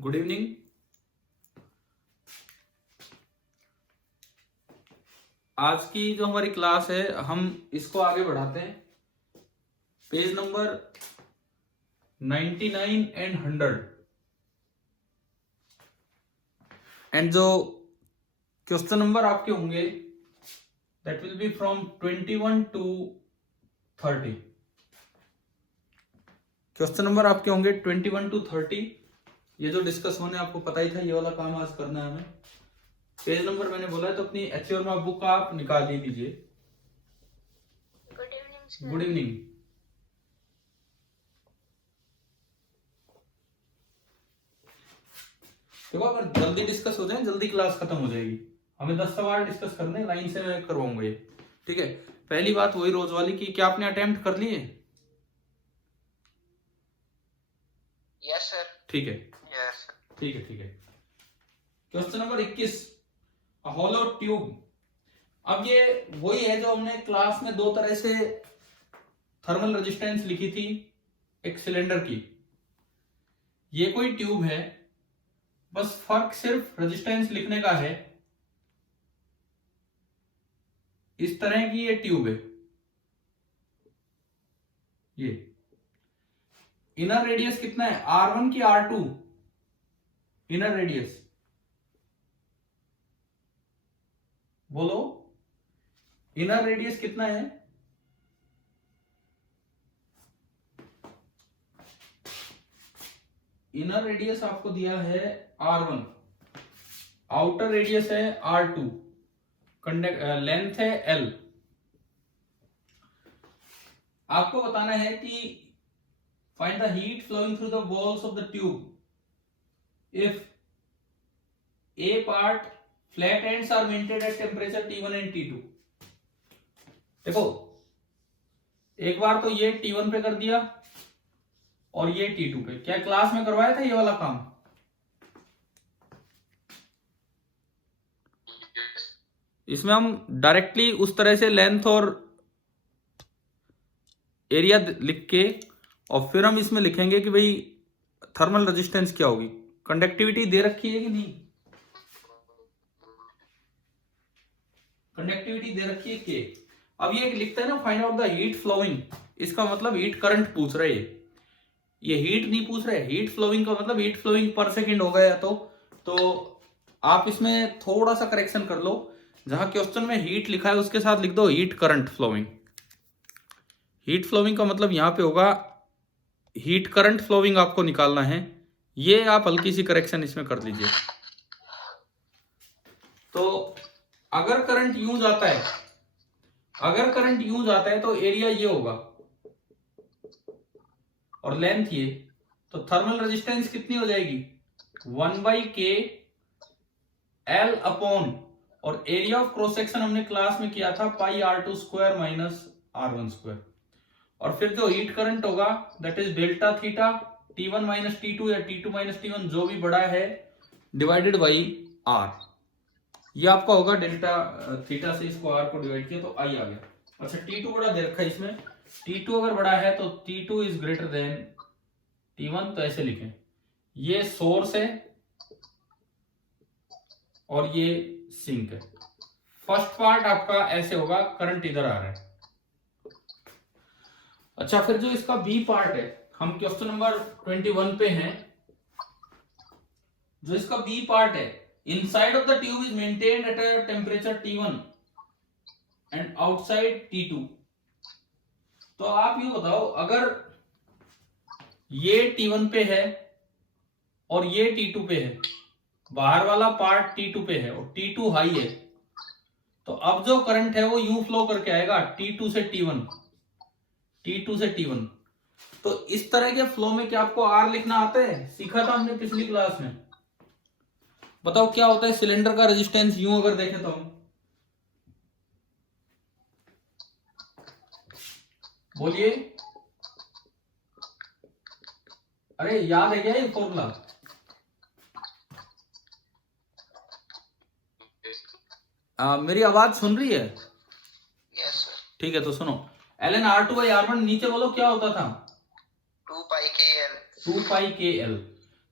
Good evening. आज की जो हमारी क्लास है हम इसको आगे बढ़ाते हैं। पेज नंबर 99 एंड 100 एंड जो क्वेश्चन नंबर आपके होंगे that will be from 21 to 30। Question number आपके होंगे 21 टू 30। ये जो डिस्कस होने आपको पता ही था, ये वाला काम आज करना है हमें। पेज नंबर मैंने बोला है तो अपनी एचओर में बुक आप निकाल दीजिए। Good evening. Good evening. देखो अगर जल्दी डिस्कस हो जाए जल्दी क्लास खत्म हो जाएगी। हमें 10 सवाल डिस्कस करने, लाइन से मैं करवाऊंगा ये। ठीक है, पहली बात वही रोज वाली की, क्या आपने अटेम्प्ट कर लिए? Yes sir. ठीक है, यस ठीक है, ठीक है। Question number 21, hollow tube. अब ये वही है जो हमने क्लास में दो तरह से थर्मल रेजिस्टेंस लिखी थी एक सिलेंडर की। ये कोई ट्यूब है, बस फर्क सिर्फ रेजिस्टेंस लिखने का है। इस तरह की ये ट्यूब है। ये इनर रेडियस कितना है, R1 की R2? इनर रेडियस बोलो, इनर रेडियस कितना है? इनर रेडियस आपको दिया है R1, आउटर रेडियस है R2, लेंथ है L। आपको बताना है कि find the heat flowing through the walls of the tube if A part flat ends are maintained at temperature T1 and T2। देखो एक बार तो ये T1 पे कर दिया और ये T2 पे। क्या क्लास में करवाया था ये वाला काम? इसमें हम डायरेक्टली उस तरह से लेंथ और एरिया लिख के और फिर हम इसमें लिखेंगे कि भाई थर्मल रेजिस्टेंस क्या होगी। कंडक्टिविटी दे रखी है कि नहीं? कंडक्टिविटी दे रखी है के। अब ये लिखता है ना find out the heat flowing, इसका मतलब हीट करंट पूछ रहे हैं। ये हीट नहीं पूछ रहे, हीट फ्लोइंग का मतलब हीट फ्लोइंग पर सेकंड होगा या तो आप इसमें थोड़ा सा करेक्शन कर लो। जहां क्वेश्चन में हीट लिखा है उसके साथ लिख दो heat current flowing. Heat flowing का मतलब यहां पे होगा हीट करंट फ्लोइंग आपको निकालना है। ये आप हल्की सी करेक्शन इसमें कर लीजिए। तो अगर करंट यूं जाता है, अगर करंट यूं जाता है तो एरिया ये होगा और लेंथ ये, तो थर्मल रेजिस्टेंस कितनी हो जाएगी? 1/K L अपॉन, और एरिया ऑफ क्रॉस सेक्शन हमने क्लास में किया था πr2 square minus R1 square. और फिर जो हीट करंट होगा that is delta theta T1 minus T2 या T2 माइनस T1 जो भी बड़ा है डिवाइडेड बाई R। ये आपका होगा डेल्टा थीटा से इसको R को डिवाइड किया तो I आ गया। अच्छा T2 बड़ा दे रखा है इसमें, T2 अगर बड़ा है तो T2 is greater than T1, तो ऐसे लिखें। ये सोर्स है और ये सिंक है। फर्स्ट पार्ट आपका ऐसे होगा, करंट इधर आ रहा है। अच्छा फिर जो इसका बी पार्ट है, हम क्वेश्चन नंबर 21 पे हैं। जो इसका बी पार्ट है, inside of the tube is maintained at a temperature T1 and outside T2। तो आप ये बताओ अगर ये T1 पे है और ये T2 पे है, बाहर वाला पार्ट T2 पे है और T2 हाई है, तो अब जो करंट है वो यूं फ्लो करके आएगा T2 से T1, T2 से T1। तो इस तरह के फ्लो में क्या आपको R लिखना आता है? सीखा था हमने पिछली क्लास में। बताओ क्या होता है सिलेंडर का रेजिस्टेंस यूं अगर देखें तो हम, बोलिए। अरे याद है क्या ये फॉर्मूला? मेरी आवाज सुन रही है? Yes sir. ठीक है तो सुनो, ln R2/R1 नीचे बोलो क्या होता था? 2πKL। 2πKL।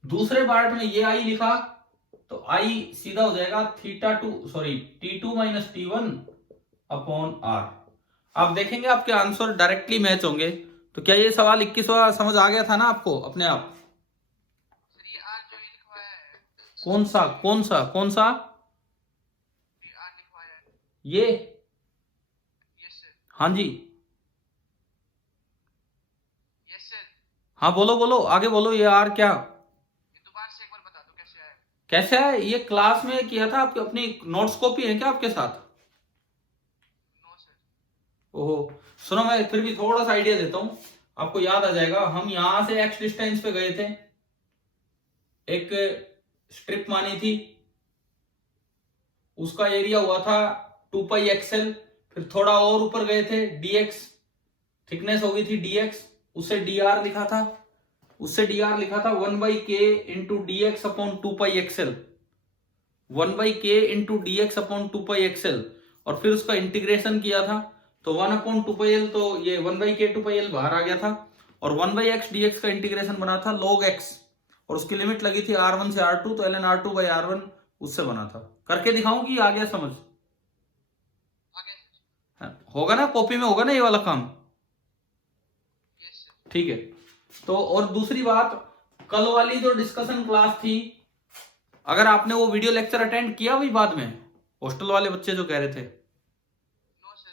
दूसरे पार्ट में ये आई लिखा तो आई सीधा हो जाएगा T2 minus T1 upon are. आप देखेंगे आपके आंसर डायरेक्टली मैच होंगे। तो क्या ये सवाल 21वां समझ आ गया था ना आपको अपने आप? सर ये आर जो ये लिखवाया है, कौन सा ये आर लिखवाया है। ये? Yes sir. हाँ जी, यस सर। हाँ बोलो आगे बोलो। ये आर क्या, ये दोबारा से एक बार बता दो कैसे आया। कैसे है? ये क्लास में किया था आपकी अपनी नोट्स कॉपी है क्या आपके साथ? No sir. ओहो, सुनो मैं फिर भी थोड़ा सा आइडिया देता हूं, आपको याद आ जाएगा। हम यहां से एक्स डिस्टेंस पे गए थे, एक स्ट्रिप मानी थी, उसका एरिया हुआ था 2πxl। फिर थोड़ा और ऊपर गए थे, dx थिकनेस हो गई थी dx, उससे dr लिखा था 1/k into dx upon 2πxl, 1/k into dx upon 2πxl। और फिर उसका इंटीग्रेशन किया था तो 1/2πl, तो ये 1/k 2πl बाहर आ गया था। और 1/x dx का इंटीग्रेशन बना था log x, और उसकी लिमिट लगी थी r1 से r2, तो ln r2/r1 उससे बना था। करके दिखाऊं कि आ गया समझ? आगे सर। हाँ, होगा ना, कॉपी में होगा ना ये वाला काम? Yes sir. ठीक है। तो और दूसरी बात, कल वाली जो डिस्कशन क्लास थी, अगर आपने वो वीडियो लेक्चर अटेंड किया भी बाद में, हॉस्टल वाले बच्चे जो कह रहे थे? No sir.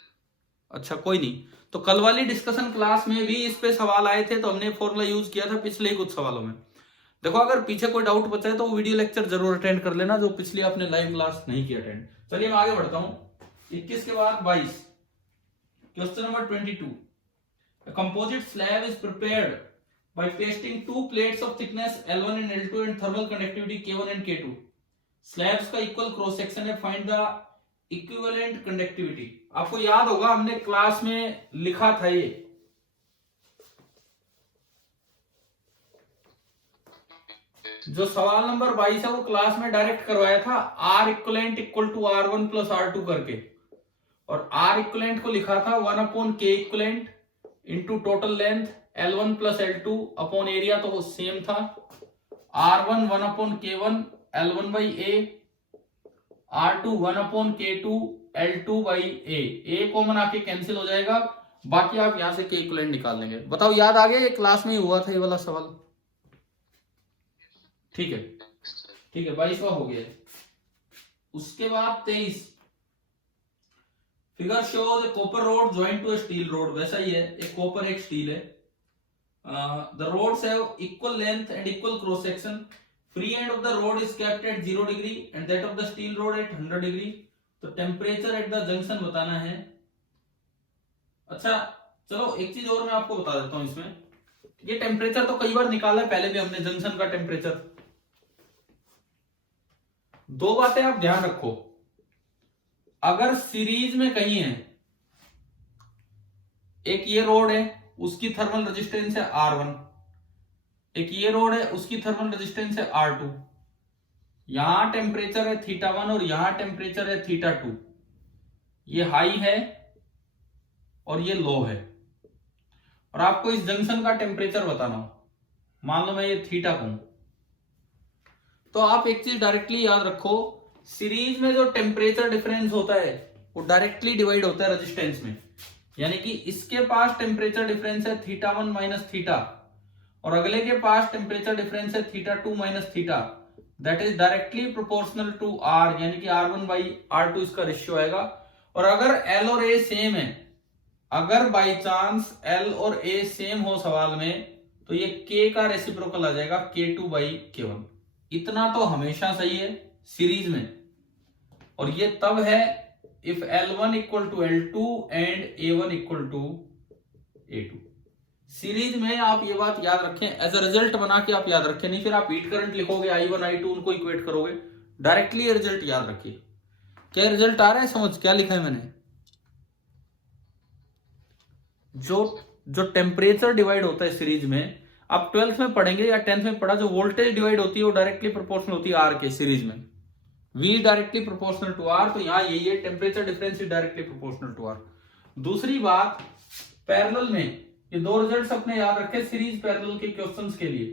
अच्छा कोई नहीं। तो कल वाली डिस्कशन क्लास में भी इस पे सवाल आए थे, तो हमने फॉर्मूला यूज किया था पिछले ही कुछ सवालों में। देखो अगर पीछे कोई डाउट बचा है तो वो वीडियो लेक्चर जरूर अटेंड कर लेना, जो पिछली आपने लाइव क्लास नहीं किया अटेंड। चलिए मैं आगे बढ़ता हूं। 21 के बाद 22, question number 22। A composite slab is prepared by pasting two plates of thickness L1 and L2 and thermal conductivity K1 and K2. Slabs का इक्वल क्रॉस सेक्शन है, फाइंड द इक्विवेलेंट कंडक्टिविटी। आपको याद होगा हमने क्लास में लिखा था ये, जो सवाल नंबर 22 है वो क्लास में डायरेक्ट करवाया था, R equivalent equal to R1 plus R2 करके। और R इक्वलेंट को लिखा था 1/k equivalent into total length L1 plus L2 upon area, तो वो सेम था R1 1/k1 L1/A, R2 1/k2 L2/A। A common आके कैंसिल हो जाएगा, बाकी आप यहां से K इक्वलेंट निकाल लेंगे। बताओ याद आ गया? ये क्लास में ही हुआ था ये वाला सवाल। ठीक है 22वां हो गया। उसके बाद 23, figure shows a copper rod joint to a steel rod. वैसा ही है, एक कॉपर एक स्टील है। The rods have equal length and equal cross section. Free end of the rod is kept at 0 degree and that of the steel rod at 100 degree. तो temperature at the junction बताना है। अच्छा चलो एक चीज और मैं आपको बता देता हूं इसमें, ये टेम्परेचर तो कई बार निकाला है पहले भी हमने, जंक्शन का टेम्परेचर। दो बातें आप ध्यान रखो, अगर सीरीज में कहीं है, एक ये रोड है उसकी थर्मल रेजिस्टेंस है R1, एक ये रोड है उसकी थर्मल रेजिस्टेंस है R2, यहां टेम्परेचर है θ1 और यहां टेम्परेचर है θ2, ये हाई है और ये लो है, और आपको इस जंक्शन का टेम्परेचर बताना हो, मान लो मैं ये थीटा कहूं, तो आप एक चीज डायरेक्टली याद रखो, सीरीज में जो टेम्परेचर डिफरेंस होता है वो डायरेक्टली डिवाइड होता है रेजिस्टेंस में। यानी कि इसके पास टेम्परेचर डिफरेंस है θ1 माइनस थीटा, और अगले के पास टेम्परेचर डिफरेंस है θ2 minus theta, that is directly proportional to R, यानी कि R1/R2 इसका रेशियो आएगा। और अगर L और A सेम है, अगर बाई चांस L और A सेम हो सवाल में, तो ये K का रेसिप्रोकल आ जाएगा K2/K1। इतना तो हमेशा सही है सीरीज में, और ये तब है if L1 equal to L2 and A1 equal to A2। Series में आप ये बात याद रखें, एज अ रिजल्ट बना के आप याद रखें, नहीं फिर आप हीट करंट लिखोगे I1 I2 उनको इक्वेट करोगे, डायरेक्टली रिजल्ट याद रखिए। क्या रिजल्ट आ रहा है समझ? क्या लिखा है मैंने? जो टेम्परेचर डिवाइड होता है सीरीज में, आप 12th में पढ़ेंगे या 10th में पढ़ा, जो वोल्टेज डिवाइड होती है वो डायरेक्टली प्रोपोर्शनल होती है R के सीरीज में, V directly proportional to R। तो यहां यही है, temperature difference is directly proportional to R। दूसरी बात, पैरेलल में ये दो रिजल्ट्स अपने याद रखें सीरीज पैरेलल के क्वेश्चंस के लिए।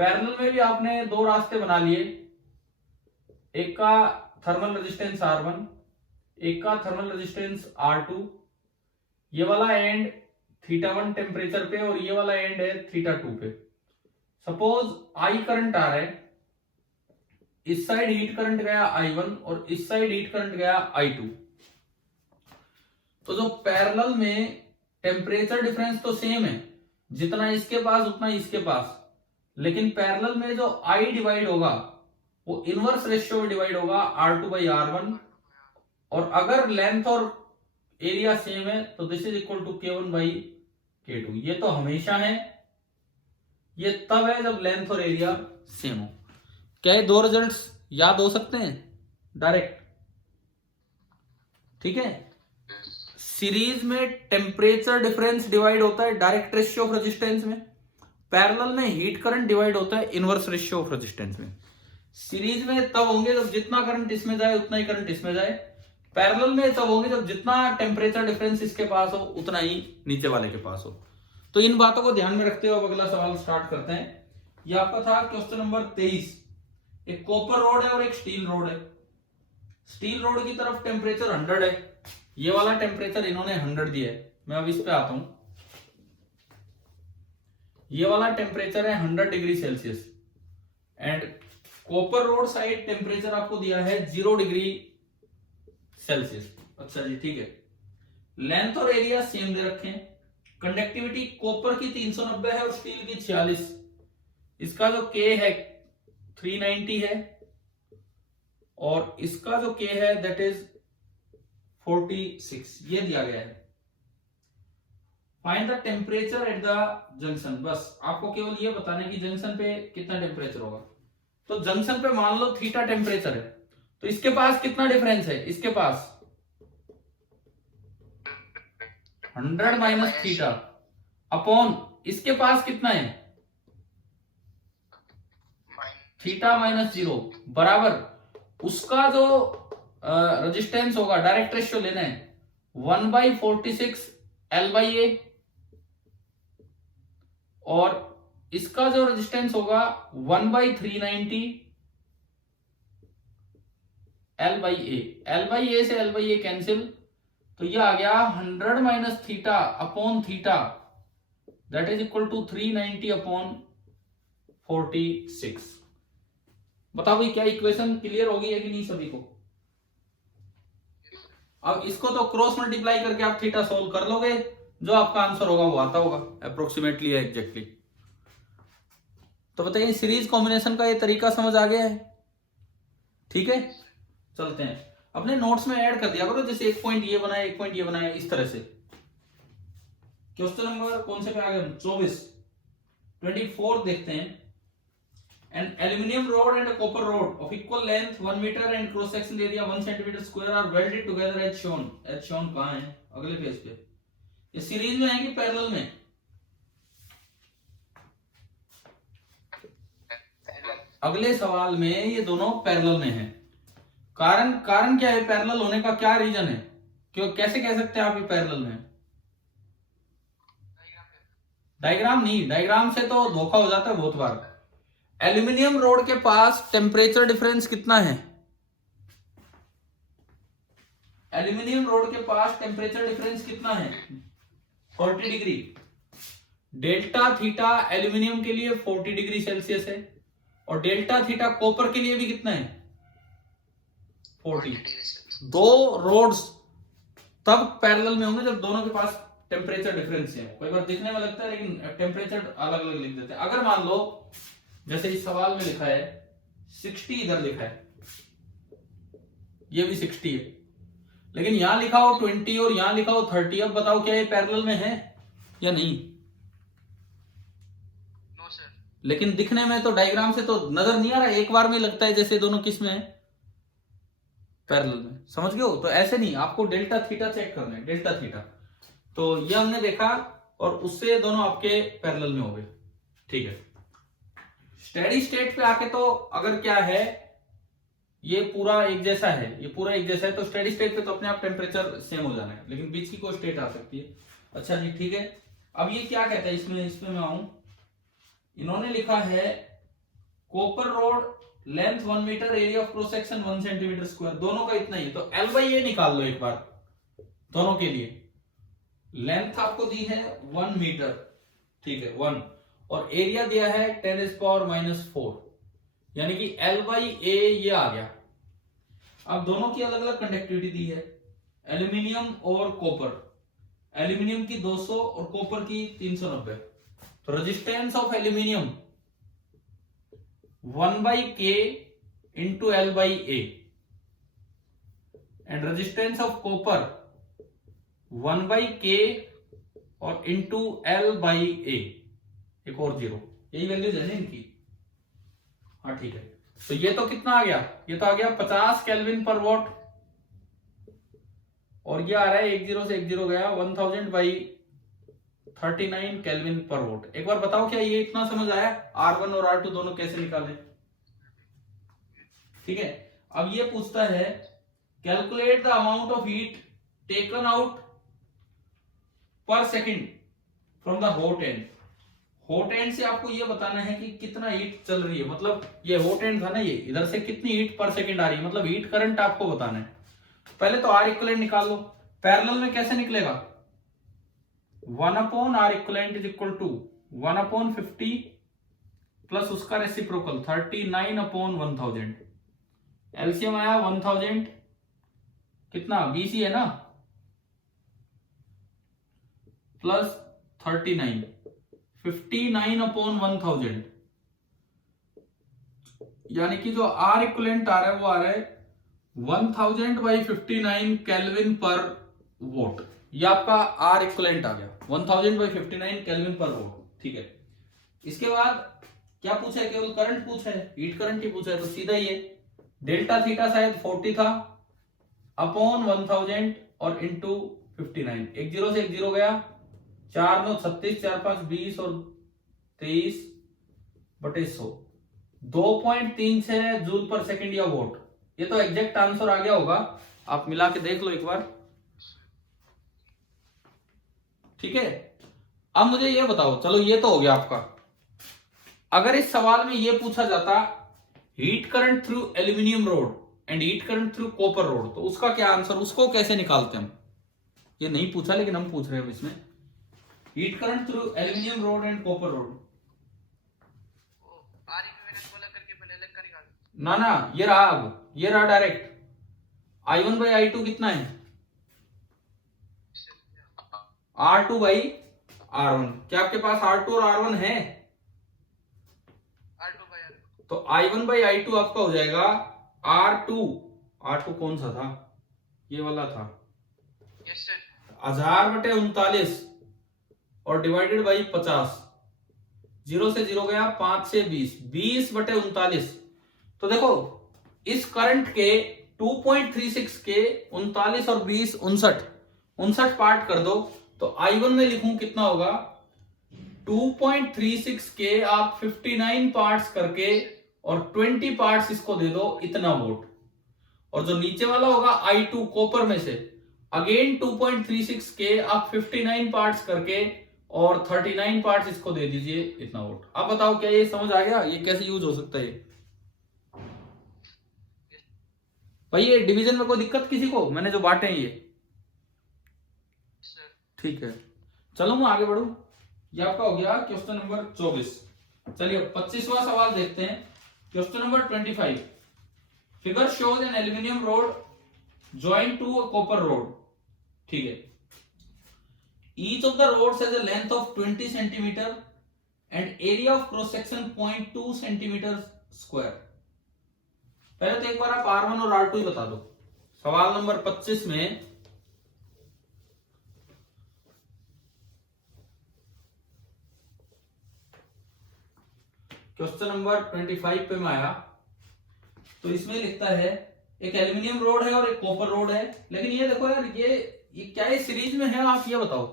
पैरेलल में भी आपने दो रास्ते बना लिए, एक का थर्मल रेजिस्टेंस R1, एक का थर्मल रेजिस्टेंस R2। ये वाला एंड θ1 टेम्परेचर पे और ये वाला एंड है θ2 पे। सपोज I करंट आ रहा है, इस साइड हीट करंट गया I1 और इस साइड हीट करंट गया I2। तो जो पैरेलल में टेम्परेचर डिफरेंस तो सेम है, जितना इसके पास उतना इसके पास, लेकिन पैरेलल में जो I डिवाइड होगा वो इनवर्स रेशियो में डिवाइड होगा R2/R1। और अगर लेंथ और एरिया सेम है तो this is equal to K1/K2। ये तो हमेशा है, ये तब है जब लेंथ और एरिया सेम हो। क्या ये दो रिजल्ट्स याद हो सकते हैं डायरेक्ट? ठीक है। सीरीज में टेम्परेचर डिफरेंस डिवाइड होता है डायरेक्ट रेशियो ऑफ रेजिस्टेंस में, पैरेलल में हीट करंट डिवाइड होता है इनवर्स रेशियो ऑफ रेजिस्टेंस में। सीरीज में तब होंगे जब जितना करंट इसमें जाए उतना ही करंट इसमें जाए, पैरेलल में तब होंगे जब जितना टेम्परेचर डिफरेंस इसके पास हो उतना ही नीचे वाले के पास हो। तो इन बातों को ध्यान में रखते हुए अगला सवाल स्टार्ट करते हैं। ये आपका था क्वेश्चन नंबर 23। एक कॉपर रोड है और एक स्टील रोड है। स्टील रोड की तरफ टेम्परेचर 100 है, ये वाला टेम्परेचर इन्होंने 100 दिया है। मैं अब इस पे आता हूं। ये वाला टेम्परेचर है 100 degree Celsius and copper road side temperature आपको दिया है 0 डिग्री सेल्सियस। अच्छा जी, ठीक है। लेंथ और एरिया सेम दे रखे हैं। कंडक्टिविटी कॉपर की 390 है और स्टील की 46। इसका जो K है 390 है और इसका जो K है दैट इज 46, ये दिया गया है। Find the temperature at the junction. बस आपको केवल ये बताना है कि जंक्शन पे कितना टेम्परेचर होगा। तो जंक्शन पे मान लो थीटा टेम्परेचर है, तो इसके पास कितना डिफरेंस है? इसके पास 100 माइनस थीटा अपॉन इसके पास कितना है? थीटा माइनस 0 बराबर उसका जो रेजिस्टेंस होगा, डायरेक्ट रेशियो लेना है 1/46 L/A और इसका जो रेजिस्टेंस होगा 1/390 L/A। L/A से L/A कैंसिल, तो ये आ गया 100 minus theta upon theta that is equal to 390 upon 46। बताओ भाई क्या इक्वेशन क्लियर होगी है कि नहीं सभी को? अब इसको तो क्रॉस मल्टीप्लाई करके आप थीटा सोल्व कर लोगे, जो आपका आंसर होगा वो आता होगा अप्रोक्सीमेटली या एग्जैक्टली। तो बताइए सीरीज कॉम्बिनेशन का ये तरीका समझ आ गया है? ठीक है, चलते हैं। अपने नोट्स में ऐड कर दिया करो, जैसे एक पॉइंट ये बनाया एक पॉइंट ये बनाया, इस तरह से। क्वेश्चन नंबर कौन से पे आ गए? 24 देखते हैं। An aluminum rod and a copper rod of equal length 1 meter and cross section area 1 centimeter square are welded together as shown। as shown कहाँ है? अगले पेज पे। ये सीरीज में है कि पैरेलल में? अगले सवाल में ये दोनों पैरेलल में हैं। कारण क्या है? पैरेलल होने का क्या रीजन है? क्यों, कैसे कह सकते हैं आप ये पैरेलल में? डायग्राम नहीं, डायग्राम से तो धोखा हो जाता है बहुत बार। एल्यूमिनियम रोड के पास टेम्परेचर डिफरेंस कितना है? एल्यूमिनियम रोड के पास टेम्परेचर डिफरेंस कितना है? 40 डिग्री। डेल्टा थीटा एल्यूमिनियम के लिए 40 डिग्री सेल्सियस है और डेल्टा थीटा कॉपर के लिए भी कितना है? 40। दो रोड्स तब पैरेलल में होंगे जब दोनों के पास टेम्परेचर डिफरेंस है। कोई बार दिखने में लगता है लेकिन टेम्परेचर अलग अलग लिख देते हैं। अगर मान लो जैसे इस सवाल में लिखा है 60, इधर लिखा है ये भी 60 है, लेकिन यहां लिखा हो 20 और यहां लिखा हो 30। अब बताओ क्या ये पैरेलल में है या नहीं? No sir. लेकिन दिखने में तो डायग्राम से तो नजर नहीं आ रहा, एक बार में लगता है जैसे दोनों किस में है? पैरेलल में। समझ गए हो? तो ऐसे नहीं, आपको डेल्टा थीटा चेक करना है, डेल्टा थीटा। तो ये हमने देखा और उससे दोनों आपके पैरेलल में हो गए। ठीक है, स्टेडी स्टेट पे आके तो अगर क्या है ये पूरा एक जैसा है, ये पूरा एक जैसा है, तो स्टेडी स्टेट पे तो अपने आप टेम्परेचर सेम हो जाना है, लेकिन बीच की कोई स्टेट आ सकती है। अच्छा जी, ठीक है। अब ये क्या कहता है इसमें मैं आऊं, इन्होंने लिखा है copper rod length 1 metre, area of cross section 1 centimetre square, दोनों का इतना ही। तो एल बाई ए निकाल लो एक बार दोनों के लिए। लेंथ आपको दी है 1 मीटर, ठीक है 1, और एरिया दिया है 10⁻⁻⁴, यानी कि एल बाई ए ये आ गया। अब दोनों की अलग अलग कंडक्टिविटी दी है, एल्यूमिनियम और कॉपर। एल्यूमिनियम की 200 और कॉपर की 390। तो resistance of aluminium 1/k into L by A, and resistance of copper 1/k और इंटू एल बाई ए, एक और 0, यही वैल्यूज है ना इनकी। हाँ ठीक है, तो ये तो कितना आ गया, ये तो आ गया 50 केल्विन पर वॉट, और ये आ रहा है 10 से 10 गया 1000/39 केल्विन पर वॉट। एक बार बताओ क्या ये इतना समझ आया, R1 और R2 दोनों कैसे निकालें। ठीक है, अब ये पूछता है calculate the amount of heat taken out per second from the hot end. Hot end से आपको ये बताना है कि कितना हीट चल रही है, मतलब ये हॉट एंड था ना, ये इधर से कितनी हीट पर सेकंड आ रही है, मतलब हीट करंट आपको बताना है। पहले तो आर इक्वलेंट निकाल लो। पैरेलल में कैसे निकलेगा, 1/R equivalent is equal to 1/50 plus उसका रेसिप्रोकल 39/1000। एलसीएम आया 1000, कितना 20 ही है ना, प्लस 39, 59/1000, यानी कि जो आर इक्वलेंट आ रहा है वो आ रहा है 1000/59 केल्विन पर वोट। ये आपका आर इक्वलेंट आ गया 1000/59 केल्विन पर वोट। ठीक है, इसके बाद क्या पूछा है, केवल करंट पूछा है, हीट करंट ही पूछा है, तो सीधा ही है डेल्टा थीटा शायद 40 था अपॉन 1000 और इंटू 59, 10 से 10 गया, 4 9 36, 4 5 20 और 23/100, 2.36 जूल पर सेकंड या वोट। ये तो एग्जैक्ट आंसर आ गया होगा, आप मिला के देख लो एक बार। ठीक है, अब मुझे ये बताओ, चलो ये तो हो गया आपका। अगर इस सवाल में ये पूछा जाता heat current through aluminium road and heat current through copper road, तो उसका क्या आंसर, उसको कैसे निकालते हम। ये नहीं पूछा लेकिन हम पूछ रहे हैं इसमें, heat current through aluminium road and copper road. ना ना, ये रहा, अब ये रहा डायरेक्ट I1/I2 कितना है, R2/R1। क्या आपके पास R2 और R1 है, तो I1/I2 आपका हो जाएगा R2 कौन सा था, ये वाला था, 1000/39 और डिवाइडेड बाई 50, 0 से 0 गया, 5 से 20, 20/39। तो देखो इस करंट के 2.36 के 39 और 20 59 पार्ट कर दो, तो I1 में लिखूं कितना होगा, 2.36 के आप 59 पार्ट्स करके और 20 पार्ट्स इसको दे दो, इतना वोट। और जो नीचे वाला होगा I2 कॉपर में से, अगेन 2.36 के आप 59 पार्ट्स करके और 39 पार्ट्स इसको दे दीजिए, इतना वोट। अब बताओ क्या ये समझ आ गया, ये कैसे यूज हो सकता है भाई। ये डिवीजन में कोई दिक्कत किसी को, मैंने जो बांटे हैं ये, ठीक है। चलो मैं आगे बढ़ू, ये आपका हो गया क्वेश्चन नंबर 24। चलिए 25वां सवाल देखते हैं, question number 25। Figure shows an aluminium rod join to a copper rod. ठीक है, each of the rods has a length of 20 centimetre and area of cross section 0.2 centimetre square. पहले तो एक बार आप R1 और R2 ही बता दो। सवाल नंबर 25 में क्वेश्चन नंबर 25 पे मैं आया, तो इसमें लिखता है एक एल्यूमिनियम रोड है और एक कॉपर रोड है। लेकिन ये देखो यार, ये क्या ये सीरीज में है, आप ये बताओ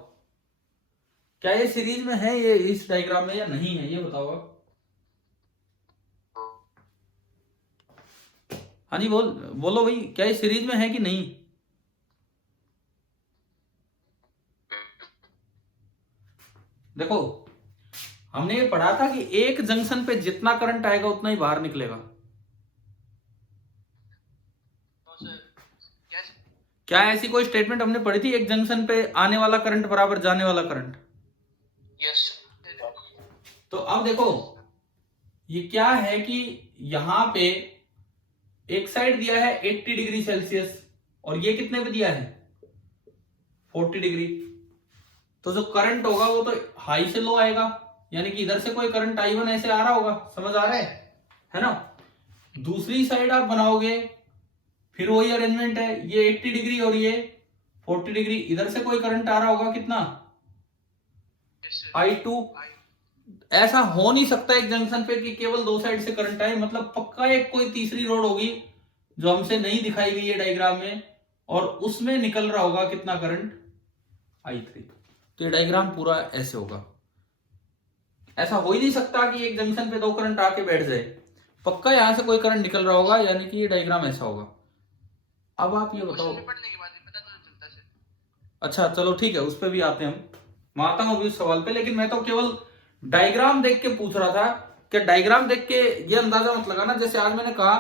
क्या ये सीरीज में है ये इस डायग्राम में या नहीं है, ये बताओ आप। हाँ जी बोलो भाई, क्या ये सीरीज में है कि नहीं। देखो हम हमने ये पढ़ा था कि एक जंक्शन पे जितना करंट आएगा उतना ही बाहर निकलेगा। No sir. यस। क्या ऐसी कोई स्टेटमेंट हमने पढ़ी थी, एक जंक्शन पे आने वाला करंट बराबर जाने वाला करंट? यस। तो अब देखो ये क्या है कि यहां पे एक साइड दिया है 80 डिग्री सेल्सियस और ये कितने पे दिया है 40 डिग्री। तो जो करंट होगा वो तो हाई से लो आएगा, यानी कि इधर से कोई करंट I1 ऐसे आ रहा होगा, समझ आ रहा है ना। दूसरी साइड आप बनाओगे फिर वही अरेंजमेंट है, ये 80 डिग्री और ये 40 डिग्री, इधर से कोई करंट आ रहा होगा कितना I2। ऐसा हो नहीं सकता एक जंक्शन पे कि केवल दो साइड से करंट आए, मतलब पक्का एक कोई तीसरी रोड होगी जो हमसे नहीं दिखाई गई है डायग्राम में, और उसमें निकल रहा होगा कितना करंट I3। तो ये डायग्राम पूरा ऐसे होगा। ऐसा हो ही नहीं सकता कि एक जंक्शन पे दो करंट आके बैठ जाए, पक्का यहां से कोई करंट निकल रहा होगा, यानी कि ये डायग्राम ऐसा होगा। अब आप ये बताओ। पढ़ने के बाद पता तो चलता सर। अच्छा चलो ठीक है, उस पर भी आते हैं हम, मैं आता हूं अभी उस सवाल पे, लेकिन मैं तो केवल डायग्राम देख के पूछ रहा था कि डायग्राम देख के ये अंदाजा मत लगाना, जैसे आज मैंने कहा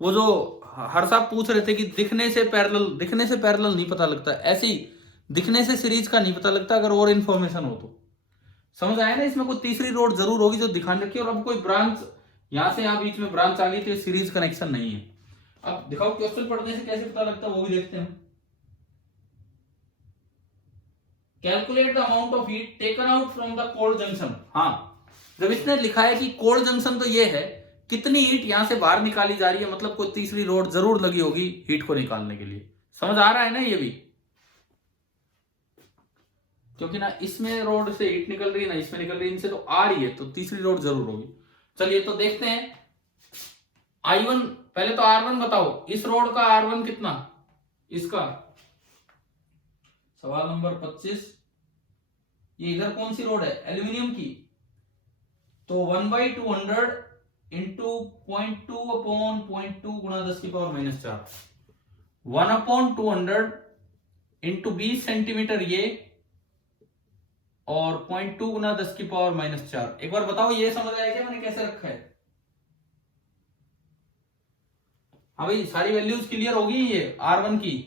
वो जो हर साहब पूछ रहे थे कि दिखने से पैरेलल नहीं पता लगता, ऐसे ही दिखने से सीरीज का नहीं पता लगता, अगर और इन्फॉर्मेशन हो तो। समझ आया ना, इसमें कोई तीसरी रोड जरूर होगी जो दिखाने रखी है, और अब कोई ब्रांच यहां से यहां बीच में ब्रांच आ गई तो सीरीज कनेक्शन नहीं है। अब दिखाओ क्वेश्चन पढ़ने से कैसे पता लगता है, वो भी देखते हैं। Calculate the amount of heat taken out from the cold junction. हाँ, जब इसने लिखा है कि कोल्ड जंक्शन तो ये है, कितनी हीट यहां से बाहर निकाली जा रही है, मतलब कोई तीसरी रोड जरूर लगी होगी हीट को निकालने के लिए। समझ आ रहा है ना ये भी, क्योंकि ना इसमें रोड से हीट निकल रही है ना इसमें निकल रही है, इनसे तो आ रही है, तो तीसरी रोड जरूर होगी। चलिए तो देखते हैं I1, पहले तो R1 बताओ, इस रोड का R1 कितना, इसका सवाल नंबर 25। ये इधर कौन सी रोड है, एल्यूमिनियम की, तो 1/200 इंटू 0.2 अपॉन 0.2 गुणा 10⁻⁻⁴, 1/200 इंटू 20 सेंटीमीटर ये, और 0.2 गुना 10⁻⁻⁴। एक बार बताओ ये समझ आया क्या मैंने कैसे रखा है? हाँ भाई, सारी वैल्यूज क्लियर होगी ये R1 की।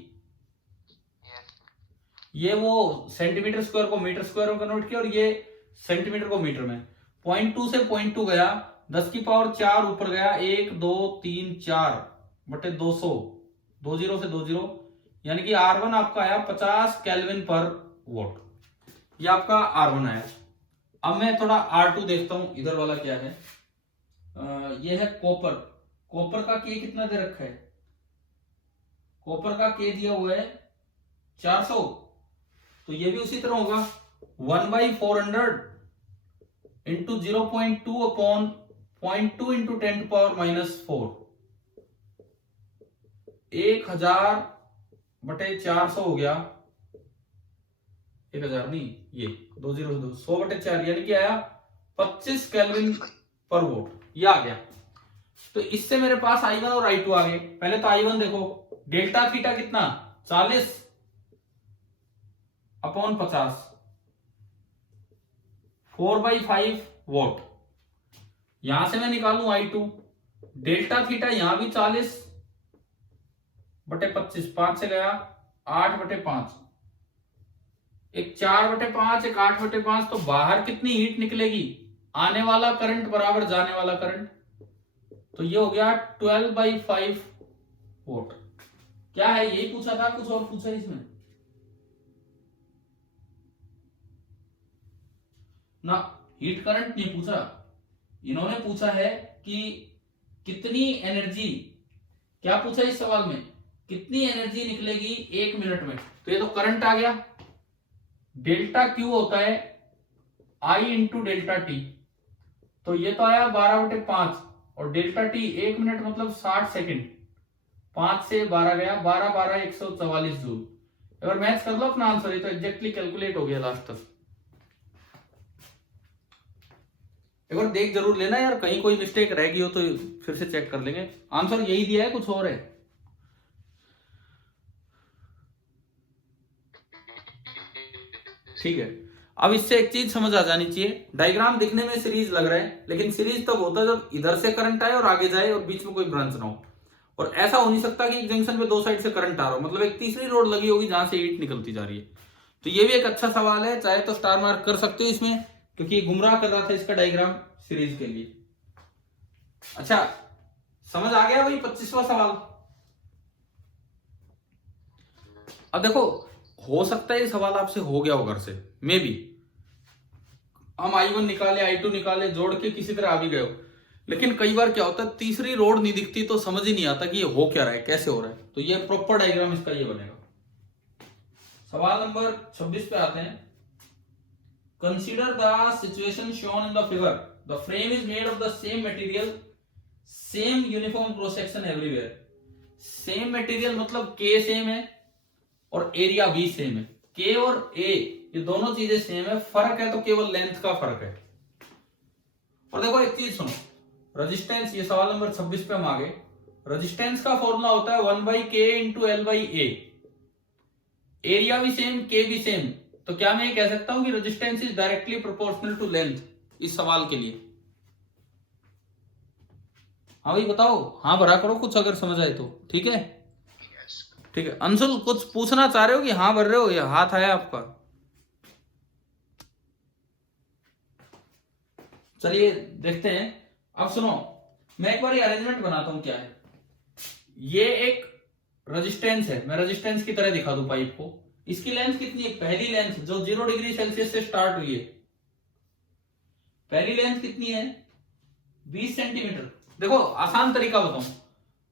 ये वो सेंटीमीटर स्क्वायर को मीटर स्क्वायर में कन्वर्ट किया, और ये सेंटीमीटर को मीटर में। 0.2 से 0.2 गया, 10⁴ ऊपर गया, 1 2 3 4 बटे 200, 20 से 20, यानी कि R1 आपका आया 50 केल्विन पर वोट। ये आपका R1 आया। अब मैं थोड़ा R2 देखता हूं, इधर वाला क्या है। ये है कॉपर का के कितना दे रखा है, कॉपर का के दिया हुआ है 400, तो ये भी उसी तरह होगा 1/400 इंटू 0.2 अपॉन 0.2 इंटू 10⁻⁻⁴, 1000/400 हो गया, 1000 नहीं, ये 20 100/4, यानी कि आया 25 केल्विन पर वोट, ये आ गया। तो इससे मेरे पास I1 और I2 आ गए। पहले तो I1 देखो, डेल्टा थीटा कितना 40 अपॉन 50, 4/5 वोट। यहां से मैं निकालूं I2, डेल्टा थीटा यहां भी 40/25, 5 से गया 8/5, एक 4/5 एक 8/5, तो बाहर कितनी हीट निकलेगी, आने वाला करंट बराबर जाने वाला करंट, तो ये हो गया 12/5 वोट। क्या है, यही पूछा था, कुछ और पूछा इसमें ना, हीट करंट नहीं पूछा, इन्होंने पूछा है कि कितनी एनर्जी, क्या पूछा इस सवाल में, कितनी एनर्जी निकलेगी 1 मिनट में। तो ये तो करंट आ गया, डेल्टा क्यू होता है I इंटू डेल्टा टी, तो ये तो आया 12/5, और डेल्टा टी 1 मिनट मतलब 60 सेकंड, 5 से 12 गया, 12 12 144 जूल। अगर मैच कर लो अपना आंसर, ये तो एग्जैक्टली कैलकुलेट हो गया लास्ट तक। एक बार देख जरूर लेना यार, कहीं कोई मिस्टेक रह गई हो तो फिर से चेक कर लेंगे। आंसर यही दिया है, कुछ और है। ठीक है, अब इससे एक चीज समझ आ जानी चाहिए, डायग्राम दिखने में सीरीज लग रहा है, लेकिन सीरीज तब होता है जब इधर से करंट आए और आगे जाए और बीच में कोई ब्रांच ना हो। और ऐसा हो नहीं सकता कि एक जंक्शन पे दो साइड से करंट आ रहा हो, मतलब एक तीसरी रोड लगी होगी जहां से हीट निकलती जा रही है। तो ये भी एक अच्छा सवाल है, चाहे तो स्टार मार्क कर सकते हो इसमें, क्योंकि गुमराह कर रहा था इसका डायग्राम सीरीज के लिए। अच्छा, समझ आ गया भाई 25वां सवाल। अब देखो, हो सकता है ये सवाल आपसे हो गया हो घर से, मे बी हम I1 निकाले I2 निकाले जोड़ के किसी तरह आ भी गए हो, लेकिन कई बार क्या होता है तीसरी रोड नहीं दिखती तो समझ ही नहीं आता कि ये हो क्या रहा है, कैसे हो रहा है। तो ये प्रॉपर डायग्राम इसका ये बनेगा। सवाल नंबर 26 पे आते हैं। Consider the situation shown in the figure, the frame is made of the same material, same uniform cross section everywhere. Same material मतलब के सेम है और एरिया भी सेम है। के और ए ये दोनों चीजें सेम है, फर्क है तो केवल लेंथ का फर्क है। और देखो एक चीज सुनो, रेजिस्टेंस, ये सवाल नंबर 26 पे हम आ गए। रेजिस्टेंस का फॉर्मूला होता है 1/k इंटू L/A। एरिया भी सेम, के भी सेम, तो क्या मैं ये कह सकता हूं कि resistance is directly proportional to length इस सवाल के लिए? हाँ भाई बताओ, हाँ भरा करो कुछ अगर समझ आए तो। ठीक है, ठीक है। अंशुल कुछ पूछना चाह रहे हो कि हाँ भर रहे हो, या हाथ आया आपका? चलिए देखते हैं। अब सुनो, मैं एक बार अरेंजमेंट बनाता हूं क्या है। ये एक रेजिस्टेंस है, मैं रेजिस्टेंस की तरह दिखा दूं पाइप को। इसकी लेंथ कितनी है? पहली लेंथ जो 0 डिग्री सेल्सियस से स्टार्ट हुई है, पहली लेंथ कितनी है? 20 सेंटीमीटर। देखो आसान तरीका बताऊं,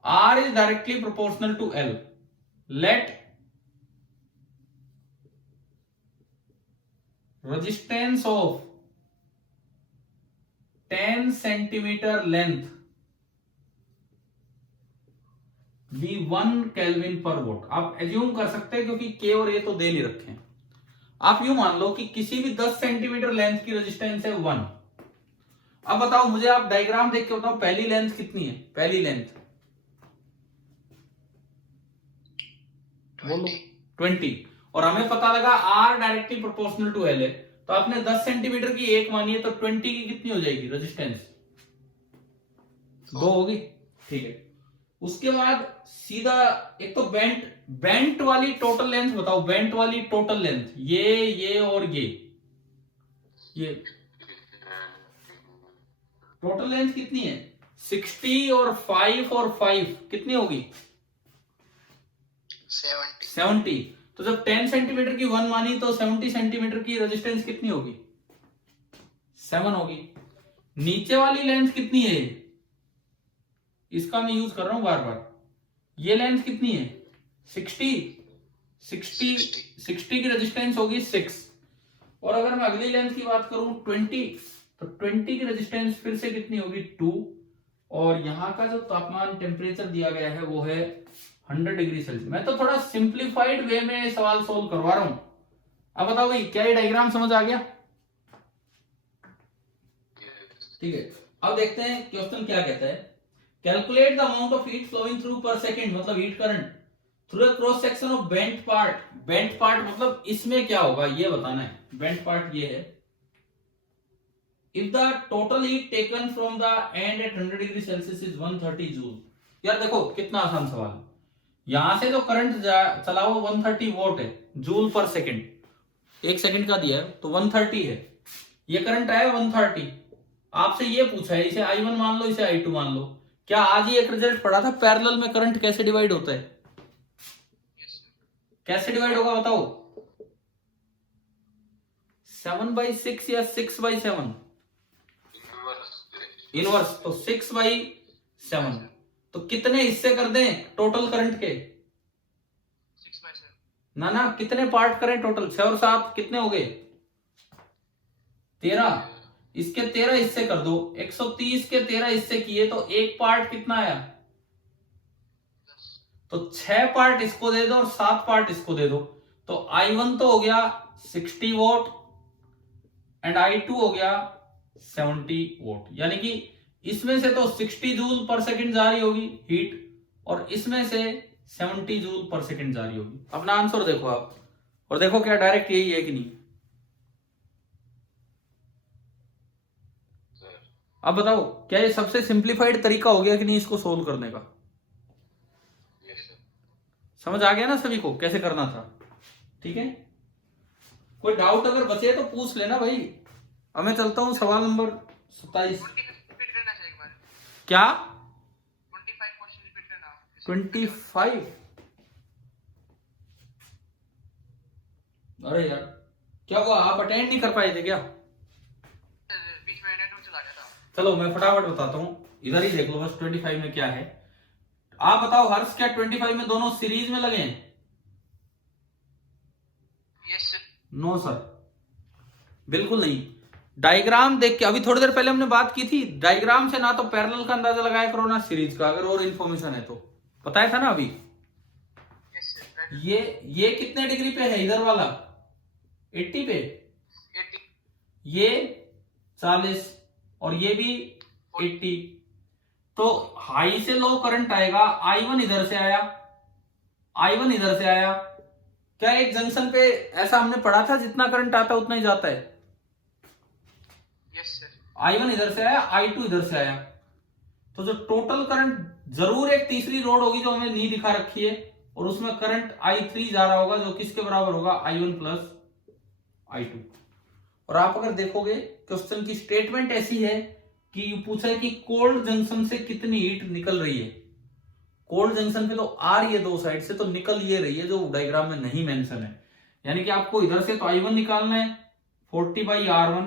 R is directly proportional to L। Let resistance of 10 centimetre length be 1 kelvin per volt. आप एज्यूम कर सकते हैं क्योंकि के और ए तो दे नहीं रखे हैं। आप यूं मान लो कि किसी भी 10 सेंटीमीटर लेंथ की रेजिस्टेंस है 1। अब बताओ मुझे, आप डायग्राम देख के बताओ पहली लेंथ कितनी है? पहली लेंथ बोलो 20। और हमें पता लगा R directly proportional to L है, तो आपने 10 सेंटीमीटर की एक मानी है, तो 20 की कितनी हो जाएगी रेजिस्टेंस? 2 होगी। ठीक है, उसके बाद सीधा एक तो बेंट वाली टोटल लेंथ बताओ, बेंट वाली टोटल लेंथ, ये और ये टोटल लेंथ कितनी है? 60 और 5 कितनी होगी? 70। तो जब 10 सेंटीमीटर की 1 मानी तो 70 सेंटीमीटर की रेजिस्टेंस कितनी होगी? 7 होगी। नीचे वाली लेंथ कितनी है? इसका मैं यूज कर रहा हूं बार बार। ये लेंथ कितनी है? 60 की रेजिस्टेंस होगी 6। और अगर मैं अगली लेंथ की बात करूं 20, तो 20 की रेजिस्टेंस फिर से कितनी होगी? 2। और यहां का जो तापमान टेम्परेचर दिया गया है वो है 100 डिग्री सेल्सियस। मैं तो थोड़ा सिंप्लीफाइड वे में सवाल सोल्व करवा रहा हूं। अब बताओ भाई, क्या ये डायग्राम समझ आ गया? ठीक है, अब देखते हैं क्वेश्चन क्या कहता है। Calculate the amount of heat flowing through per second, मतलब heat current through a cross section of bent part. Bent part मतलब इसमें क्या होगा ये बताना है। बेंट पार्ट ये है। If the total heat taken from the end at 100 degree Celsius is 130 joule. यार देखो कितना आसान सवाल है। यहां से जो करंट चला वो 130 वोल्ट है, जूल पर सेकेंड, 1 सेकेंड का दिया है तो 130 है। ये करंट आया 130। आपसे ये पूछा है, इसे I1 मान लो, इसे I2 मान लो। क्या आज ही एक रिजल्ट पढ़ा था, पैरेलल में करंट कैसे डिवाइड होता है? कैसे डिवाइड होगा बताओ? 7/6 या 6/7? इनवर्स। तो 6/7। तो कितने हिस्से कर दें टोटल करंट के? 6/7। ना कितने पार्ट करें टोटल? 6 और 7 कितने हो गए? 13। इसके 13 हिस्से कर दो। 130 के 13 हिस्से किए तो एक पार्ट कितना आया? तो 6 पार्ट इसको दे दो और 7 पार्ट इसको दे दो। तो I1 तो हो गया 60 वोल्ट एंड I2 हो गया 70 वोल्ट। यानी कि इसमें से तो 60 जूल पर सेकंड जा रही होगी हीट, और इसमें से 70 जूल पर सेकंड जा रही होगी। अपना आंसर देखो आप, और देखो क्या डायरेक्ट यही है कि नहीं। अब बताओ क्या ये सबसे सिंप्लीफाइड तरीका हो गया कि नहीं इसको सोल्व करने का? समझ आ गया ना सभी को कैसे करना था? ठीक है, कोई डाउट अगर बचे तो पूछ लेना भाई। अब मैं चलता हूं सवाल नंबर 27। रिपीट करना चाहिए एक बार। क्या 25 क्वेश्चन रिपीट करना। 25? अरे यार क्या हुआ, आप अटेंड नहीं कर पाए थे क्या? बीच में नेटवर्क चला गया था। चलो मैं फटाफट बताता हूं, इधर ही देख लो बस 25 में क्या है। आप बताओ हर्ष, क्या 25 में दोनों सीरीज में लगे हैं? Yes sir. नो सर, बिल्कुल नहीं। डायग्राम देख के, अभी थोड़ी देर पहले हमने बात की थी, डायग्राम से ना तो पैरेलल का अंदाजा लगाया करो ना सीरीज का, अगर और इन्फॉर्मेशन है तो बताया था ना अभी। Yes sir. ये कितने डिग्री पे है इधर वाला? 80 पे। 80। ये 40 और ये भी 80। तो हाई से लो करंट आएगा, I1 इधर से आया, I1 इधर से आया। क्या एक जंक्शन पे ऐसा हमने पढ़ा था जितना करंट आता है उतना ही जाता है? Yes sir. I1 इधर से आया, I2 इधर से आया। तो जो टोटल करंट, जरूर एक तीसरी रोड होगी जो हमें नहीं दिखा रखी है, और उसमें करंट I3 जा रहा होगा जो किसके बराबर होगा? I1 plus I2। और आप अगर देखोगे क्वेश्चन की स्टेटमेंट ऐसी है कि पूछा है कि कोल्ड जंक्शन से कितनी हीट निकल रही है। कोल्ड जंक्शन पे तो आ रही है दो साइड से, तो निकल ये रही है जो डायग्राम में नहीं मेंशन है। यानी कि आपको इधर से तो I1 निकालना है 40/R1,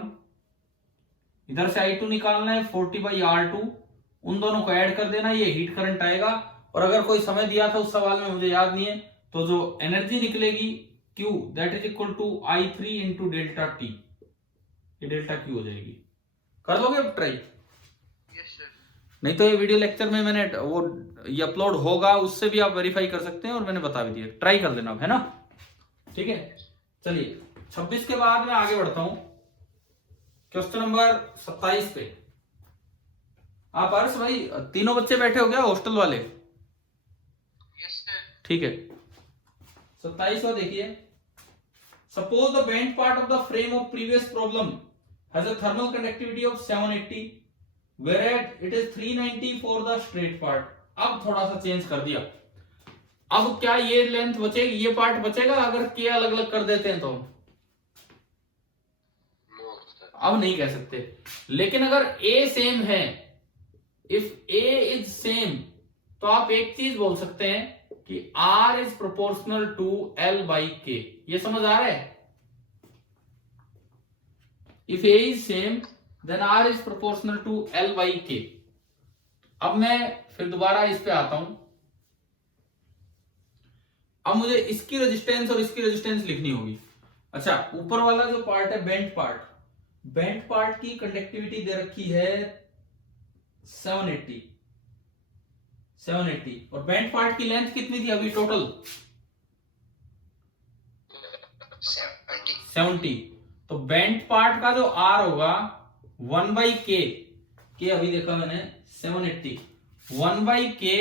इधर से I2 निकालना है 40/R2, उन दोनों को ऐड कर देना, ये हीट करंट आएगा। और अगर कोई समय दिया था उस सवाल में, मुझे याद नहीं है, तो जो एनर्जी निकलेगी Q that is equal to I3 into delta T, ये डेल्टा Q हो जाएगी। कर लोगे अब ट्राई? Yes sir. नहीं तो ये वीडियो लेक्चर में मैंने वो ये अपलोड होगा, उससे भी आप वेरीफाई कर सकते हैं, और मैंने बता भी दिया, ट्राई कर देना, है ना? ठीक है, चलिए 26 के बाद मैं आगे बढ़ता हूं क्वेश्चन नंबर 27 पे। आप हर्ष भाई तीनों बच्चे बैठे हो क्या, हॉस्टल वाले? Yes sir. ठीक है, 27वां देखिए। Suppose the bent part of the frame of previous problem has a thermal conductivity of 780 whereas it is 390 for the straight part। अब थोड़ा सा चेंज कर दिया। अब क्या ये लेंथ बचेगी, ये पार्ट बचेगा अगर के अलग अलग कर देते हैं तो? अब नहीं कह सकते। लेकिन अगर ए सेम है, इफ ए इज सेम, तो आप एक चीज बोल सकते हैं कि R is proportional to L by K. ये समझ आ रहा है? If A is same then R is proportional to L by K. अब मैं फिर दोबारा इस पे आता हूं। अब मुझे इसकी रेजिस्टेंस और इसकी रेजिस्टेंस लिखनी होगी। अच्छा, ऊपर वाला जो पार्ट है बेंट पार्ट, बेंट पार्ट की कंडक्टिविटी दे रखी है 780 और बेंट पार्ट की लेंथ कितनी थी अभी टोटल? 70। तो बेंट पार्ट का जो आर होगा 1/k, के अभी देखा मैंने 780, 1/k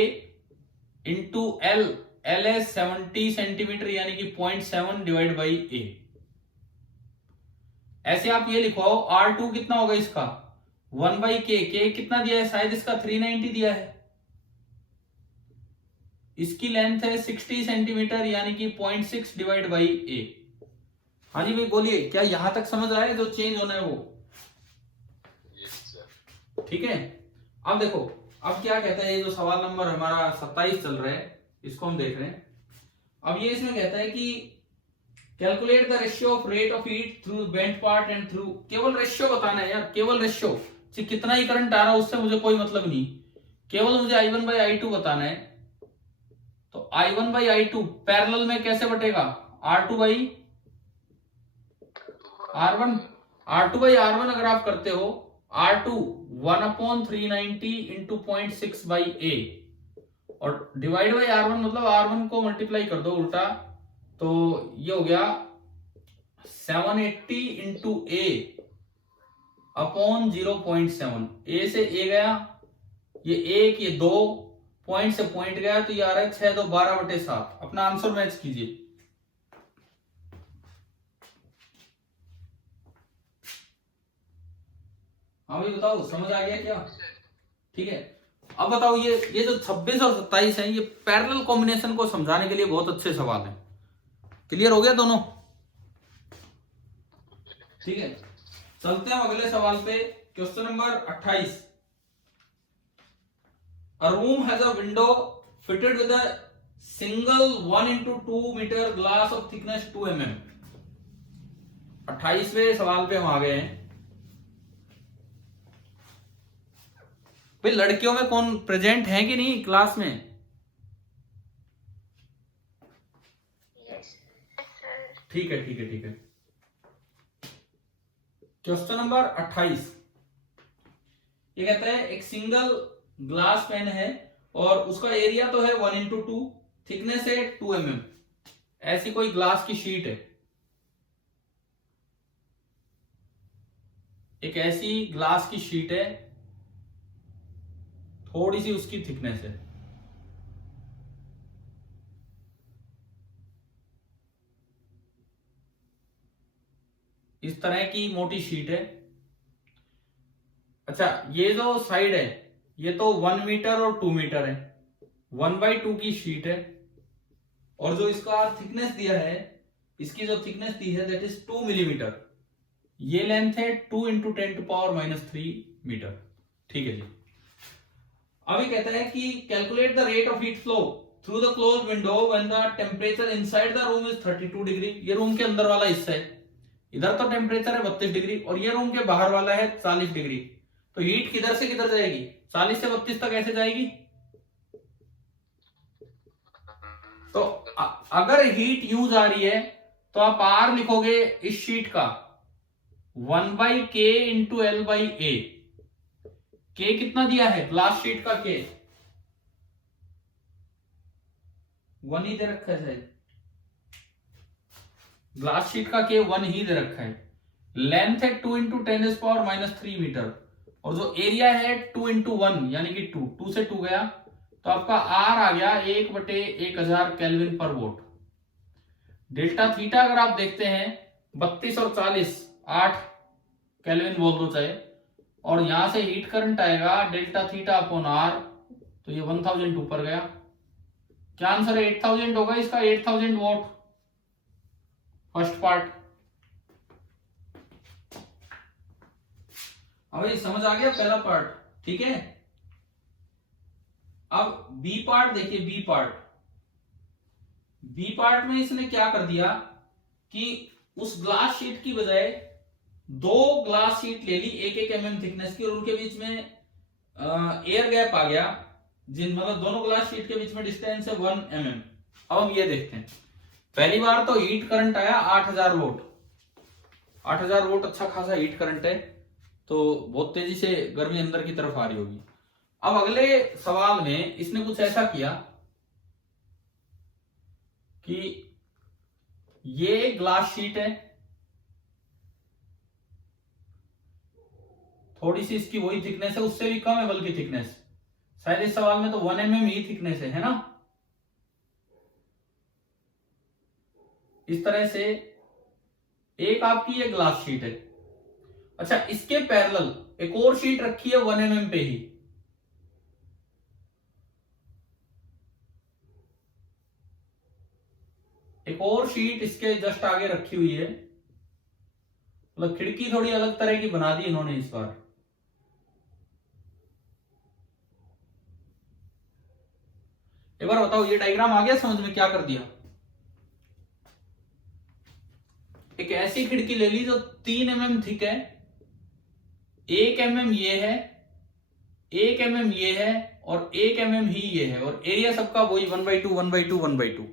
इंटू एल, एल है 70 सेंटीमीटर यानी कि 0.7 डिवाइड बाई ए। ऐसे आप ये लिखो, R2 कितना होगा इसका 1/k, के कितना दिया है, शायद इसका 390 दिया है। इसकी लेंथ है 60 सेंटीमीटर यानी कि 0.6 डिवाइड बाई ए। हाँ जी भाई बोलिए, क्या यहां तक समझ आया जो चेंज होना है वो? ठीक है, अब देखो अब क्या कहता है, ये जो सवाल नंबर हमारा 27 चल रहा है इसको हम देख रहे हैं। अब ये इसमें कहता है कि calculate the ratio of rate of heat through bent part and through, केवल रेशियो बताना है यार, केवल रेशियो, कितना ही करंट आ रहा है उससे मुझे कोई मतलब नहीं, केवल मुझे I1/I2 बताना है। तो I1/I2 पैरेलल में कैसे बटेगा, R2/R1, R2/R1 अगर आप करते हो, R2 1/390 इंटू 0.6/A, और डिवाइड बाई R1 मतलब R1 को मल्टीप्लाई कर दो उल्टा, तो ये हो गया 780 इंटू A अपॉन 0.7। A से A गया, ये 1 ये 2 पॉइंट से पॉइंट गया, तो ये आ रहा है 6 2 12/7। अपना आंसर मैच कीजिए। हाँ भाई बताओ, समझ आ गया क्या? Yes, sir. ठीक है। अब बताओ, ये जो 26 और 27 है, ये पैरेलल कॉम्बिनेशन को समझाने के लिए बहुत अच्छे सवाल हैं। क्लियर हो गया दोनों? ठीक है, चलते हैं अगले सवाल पे। Question number 28। A room has a window fitted with a single 1x2 meter glass of thickness 2 mm। 28वें सवाल पे हम आ गए हैं। भाई लड़कियों में कौन प्रेजेंट है कि नहीं क्लास में? Yes, sir. ठीक है ठीक है ठीक है। क्वेश्चन नंबर 28 ये कहता है एक सिंगल ग्लास पेन है और उसका एरिया तो है 1x2, थिकनेस है 2 mm। ऐसी कोई ग्लास की शीट है, एक ऐसी ग्लास की शीट है, थोड़ी सी उसकी थिकनेस है। इस तरह की मोटी शीट है। अच्छा, ये जो साइड है ये तो 1 मीटर और 2 मीटर है, 1/2 की शीट है। और जो इसका थिकनेस दिया है, इसकी जो थिकनेस दी है दैट इज 2 मिलीमीटर। ये लेंथ है 2 इंटू 10⁻³ मीटर। ठीक है जी। अभी कहता है कि calculate the rate of heat flow through the close window when the temperature inside the room is 32 degree. ये रूम के अंदर वाला हिस्सा है, इधर तो टेम्परेचर है 32 डिग्री और ये रूम के बाहर वाला है 40 डिग्री। तो हीट किधर से किधर जाएगी? 40 से 32 तक ऐसे जाएगी। तो अगर हीट यूं जा रही है तो आप आर लिखोगे इस शीट का 1/k इंटू L/A। के कितना दिया है ग्लास शीट का? के 1 ही दे रखा है शायद, ग्लास शीट का के 1 ही दे रखा है। लेंथ है 2 इंटू 10⁻³ मीटर और जो एरिया है 2 इंटू 1 यानी कि 2 से 2 गया तो आपका आर आ गया 1/1000 केल्विन पर वोट। डेल्टा थीटा अगर आप देखते हैं 32 और 40 8 केल्विन बोल दो चाहे, और यहां से हीट करंट आएगा डेल्टा थीटा अपॉन आर, तो ये 1000 ऊपर गया। क्या आंसर है? 8000 होगा इसका, 8000 वोट फर्स्ट पार्ट। अभी समझ आ गया पहला पार्ट? ठीक है। अब बी पार्ट देखिए, बी पार्ट में इसने क्या कर दिया कि उस ग्लास शीट की बजाय 2 ग्लास शीट ले ली 1-1 mm थिकनेस की और उनके बीच में एयर गैप आ गया, मतलब दोनों ग्लास शीट के बीच में डिस्टेंस है 1 mm। अब हम ये देखते हैं, पहली बार तो हीट करंट आया 8000 वोट। 8000 वोट अच्छा खासा हीट करंट है, तो बहुत तेजी से गर्मी अंदर की तरफ आ रही होगी। अब अगले सवाल में इसने कुछ ऐसा किया कि ये ग्लास शीट है, थोड़ी सी इसकी वही थिकनेस है, उससे भी कम है बल्कि थिकनेस, शायद इस सवाल में तो 1 mm ही थिकनेस है ना। इस तरह से एक आपकी ये ग्लास शीट है। अच्छा, इसके पैरेलल एक और शीट रखी है 1 mm पे ही, एक और शीट इसके जस्ट आगे रखी हुई है। मतलब खिड़की थोड़ी अलग तरह की बना दी इन्होंने इस बार। एक बार बताओ, ये डायग्राम आ गया समझ में? क्या कर दिया? एक ऐसी खिड़की ले ली जो 3 mm थिक है, 1 mm ये है, 1 mm ये है और 1 mm ही ये है, और एरिया सबका वही 1/2 1/2 1/2।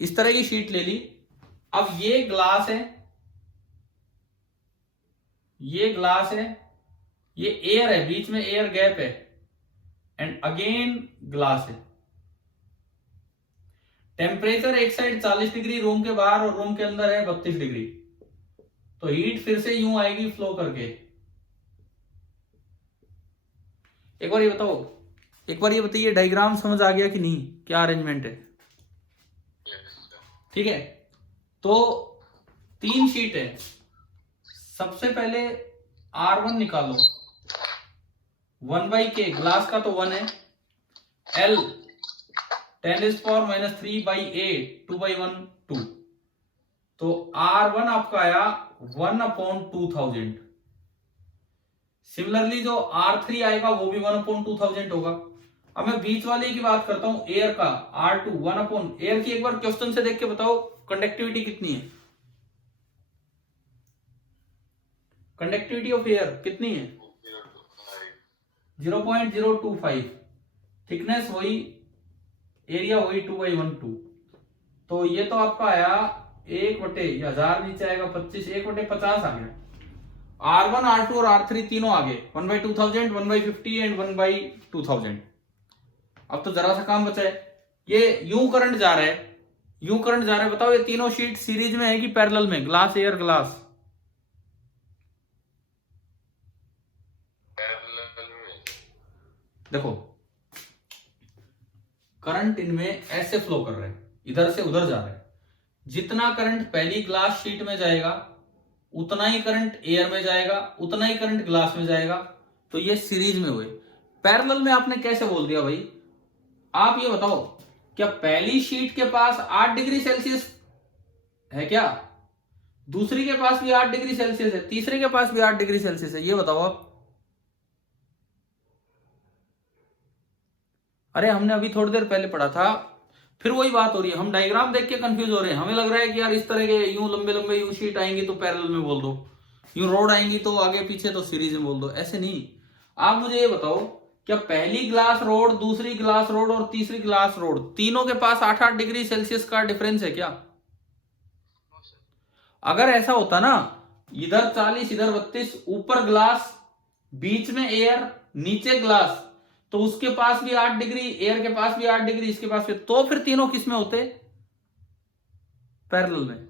इस तरह की शीट ले ली। अब ये ग्लास है, ये ग्लास है, ये एयर है, बीच में एयर गैप है, एंड अगेन ग्लास है। टेम्परेचर एक साइड 40 डिग्री रूम के बाहर और रूम के अंदर है 32 डिग्री। तो हीट फिर से यूं आएगी फ्लो करके। एक बार ये बताओ, एक बार ये बताइए डायग्राम समझ आ गया कि नहीं? क्या अरेंजमेंट है? ठीक है, तो 3 शीट है। सबसे पहले R1 निकालो, 1/k, ग्लास का तो 1 है, L 10⁻³ 2/1 2, तो R1 आपका आया 1/2000। सिमिलरली जो R3 आएगा वो भी 1/2000 होगा। अब मैं बीच वाले की बात करता हूं, एयर का, R2 1/, की एक बार क्वेश्चन से देख के बताओ कंडक्टिविटी कितनी है, कंडक्टिविटी ऑफ एयर कितनी है, 0.025, थिकनेस वही, एरिया वही 2/1 2, तो ये तो आपका आया 1/1000, नीचे आएगा 25, 1/50 आ गया। R1 R2 और R3 तीनों आ गए, 1/2000, 1/50 एंड 1/2000। अब तो जरा सा काम बचा है, ये यूं करंट जा रहा है, यूं करंट जा रहा है, बताओ ये तीनों शीट सीरीज में है कि पैरेलल में, ग्लास एयर ग्लास, देखो करंट इनमें ऐसे फ्लो कर रहा है, इधर से उधर जा रहा है, जितना करंट पहली ग्लास शीट में जाएगा उतना ही करंट एयर में जाएगा, उतना ही करंट ग्लास में जाएगा, तो ये सीरीज में हुए। पैरेलल में आपने कैसे बोल दिया भाई, आप ये बताओ क्या पहली शीट के पास 8 डिग्री सेल्सियस है क्या, दूसरी के पास भी 8 डिग्री सेल्सियस है, तीसरे के पास भी 8 डिग्री सेल्सियस है, ये बताओ आप। अरे हमने अभी थोड़ी देर पहले पढ़ा था, फिर वही बात हो रही है, हम डायग्राम देख के कंफ्यूज हो रहे हैं, हमें लग रहा है कि यार इस तरह के यूं लंबे लंबे यूं शीट आएंगी तो पैरेलल में बोल दो, यूं रोड आएंगी तो आगे पीछे तो सीरीज में बोल दो, ऐसे नहीं। आप मुझे ये बताओ क्या पहली ग्लास रोड, दूसरी ग्लास रोड और तीसरी ग्लास रोड, तीनों के पास 8-8 डिग्री सेल्सियस का डिफरेंस है क्या? अगर ऐसा होता ना, इधर 40 इधर 32, ऊपर ग्लास बीच में एयर नीचे ग्लास, तो उसके पास भी 8 डिग्री, एयर के पास भी 8 डिग्री, इसके पास भी, तो फिर तीनों किस में होते, पैरेलल में।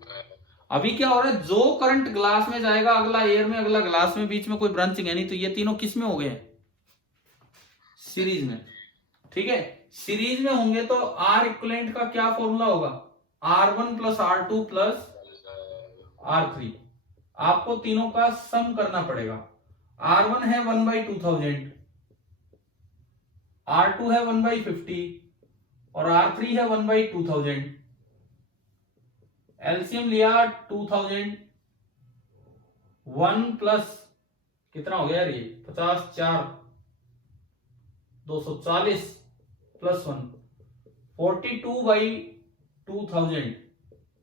अभी क्या हो रहा है, जो करंट ग्लास में जाएगा अगला एयर में, अगला ग्लास में, बीच में कोई ब्रांचिंग है नहीं, तो ये तीनों किस में हो गए, सीरीज में। ठीक है, सीरीज में होंगे तो आर इक्विवेलेंट का क्या फॉर्मूला होगा, R1 + R2 + R3। आपको तीनों का सम करना पड़ेगा। R1 है 1/2000, R2 है 1/50 और R3 है 1/2000। एलसीएम लिया 2000, 1 प्लस कितना हो गया यार, ये 50 4 240 प्लस 1 42/2000,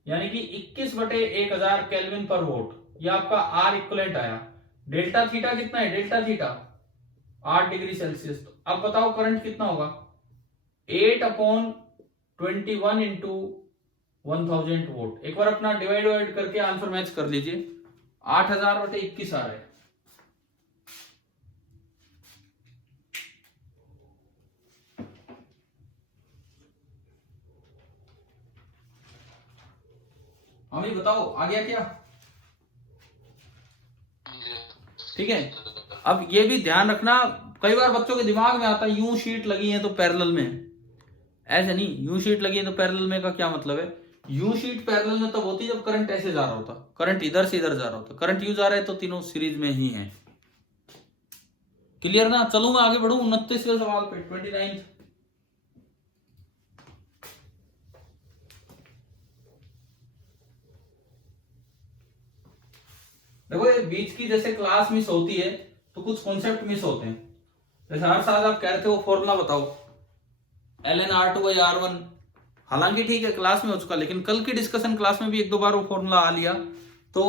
यानी कि 21/1000 केल्विन पर वोल्ट, ये आपका आर इक्विवेलेंट आया। डेल्टा थीटा कितना है, डेल्टा थीटा 8 डिग्री सेल्सियस। तो अब बताओ करंट कितना होगा, 8/21 इंटू 1000 वोल्ट। एक बार अपना डिवाइड करके आंसर मैच कर लीजिए, 8000/21 आ रहा है। हमें बताओ आ गया क्या, ठीक है। अब ये भी ध्यान रखना, कई बार बच्चों के दिमाग में आता है यूं शीट लगी है तो पैरेलल में, ऐसे नहीं, यूं शीट लगी है तो पैरेलल में का क्या मतलब है, यूं शीट पैरेलल में तब होती जब करंट ऐसे जा रहा होता, करंट इधर से इधर जा रहा होता, करंट यूं जा रहा है तो तीनों सीरीज में ही है। क्लियर ना, चलूं मैं आगे बढ़ूं 29वें सवाल पे, 29। देखो ये बीच की जैसे क्लास मिस होती है तो कुछ कॉन्सेप्ट मिस होते हैं। जैसे हर साल आप कह रहे थे वो फॉर्मूला बताओ, ln R2/R1, हालांकि ठीक है क्लास में हो चुका, लेकिन कल की डिस्कशन क्लास में भी 1-2 बार वो फॉर्मूला आ लिया तो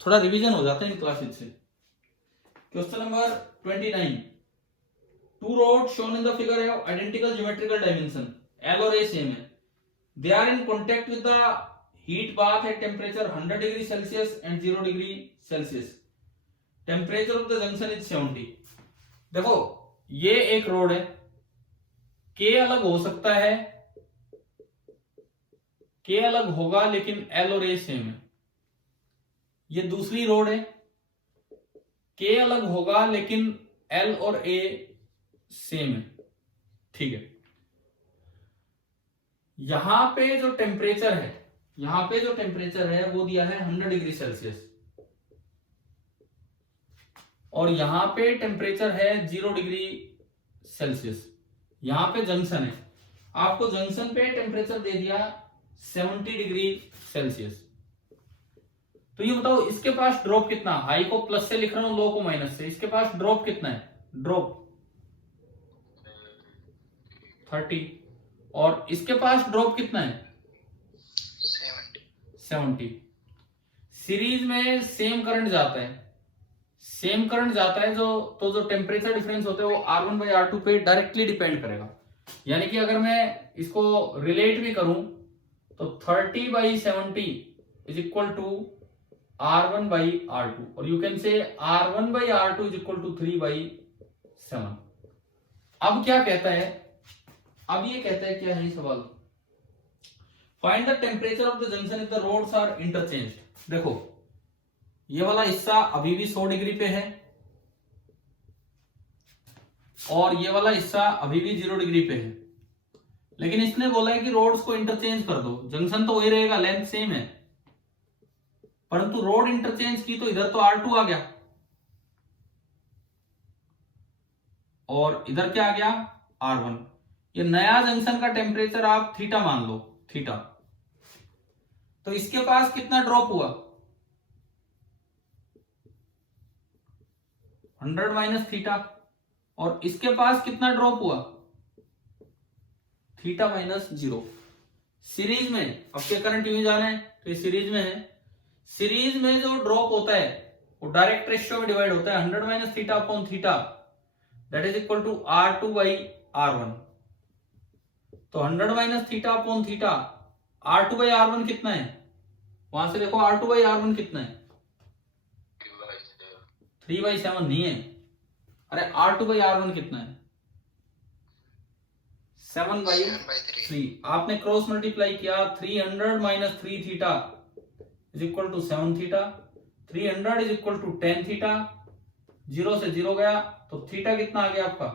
थोड़ा रिवीजन हो जाता है इन क्लासेज से। Question number 29, two rod shown in the figure have identical geometrical dimension, L और A सेम है, they are in contact with the heat bath at temperature 100 degree Celsius and 0 degree Celsius, temperature of the junction is 70। देखो ये एक road है, K अलग हो सकता है, K अलग होगा लेकिन L और A सेम है। ये दूसरी रोड है, K अलग होगा लेकिन L और A सेम है, ठीक है। यहां पे जो टेम्परेचर है, यहां पे जो टेम्परेचर है वो दिया है 100 डिग्री सेल्सियस, और यहां पे टेम्परेचर है 0 डिग्री सेल्सियस। यहां पे जंक्शन है, आपको जंक्शन पे टेम्परेचर दे दिया 70 डिग्री सेल्सियस। तो ये बताओ इसके पास ड्रॉप कितना, हाई को प्लस से लिख रहा हूं, लो को माइनस से, इसके पास ड्रॉप कितना है, ड्रॉप 30, और इसके पास ड्रॉप कितना है 70। सीरीज में सेम करंट जाता है, सेम करंट जाता है जो टेम्परेचर डिफरेंस होता है वो R1 बाई R2 पे डायरेक्टली डिपेंड करेगा। यानी कि अगर मैं इसको रिलेट भी करूं तो 30 by 70 is equal to R1 by R2, और you can say R1 by R2 is equal to 3 by 7। अब क्या कहता है, अब ये कहता है क्या है सवाल, find the temperature of the junction if the rods are interchanged. देखो ये वाला हिस्सा अभी भी 100 डिग्री पे है और ये वाला हिस्सा अभी भी 0 डिग्री पे है, लेकिन इसने बोला है कि रोड्स को इंटरचेंज कर दो। जंक्शन तो वही रहेगा, लेंथ सेम है, परंतु रोड इंटरचेंज की तो इधर तो R2 आ गया और इधर क्या आ गया R1। ये नया जंक्शन का टेम्परेचर आप थीटा मान लो, थीटा। तो इसके पास कितना ड्रॉप हुआ 100 माइनस थीटा, और इसके पास कितना ड्रॉप हुआ थीटा माइनस 0। सीरीज में अब क्या करंट यूं ही जा रहे हैं तो ये सीरीज में है, सीरीज में जो ड्रॉप होता है वो डायरेक्ट रेशियो में डिवाइड होता है 100 minus theta upon theta, that is equal to R2 by R1। तो 100 minus theta upon theta, R2 by R1 कितना है, वहां से देखो R2 बाई R1 कितना है 3 बाई 7 नहीं है, अरे R2 बाई R1 कितना है 7 बाई 3। आपने क्रॉस मल्टीप्लाई किया, 300 minus 3 theta is equal to 7 theta, 300 is equal to 10 theta, 0 से 0 गया तो थीटा कितना आ गया आपका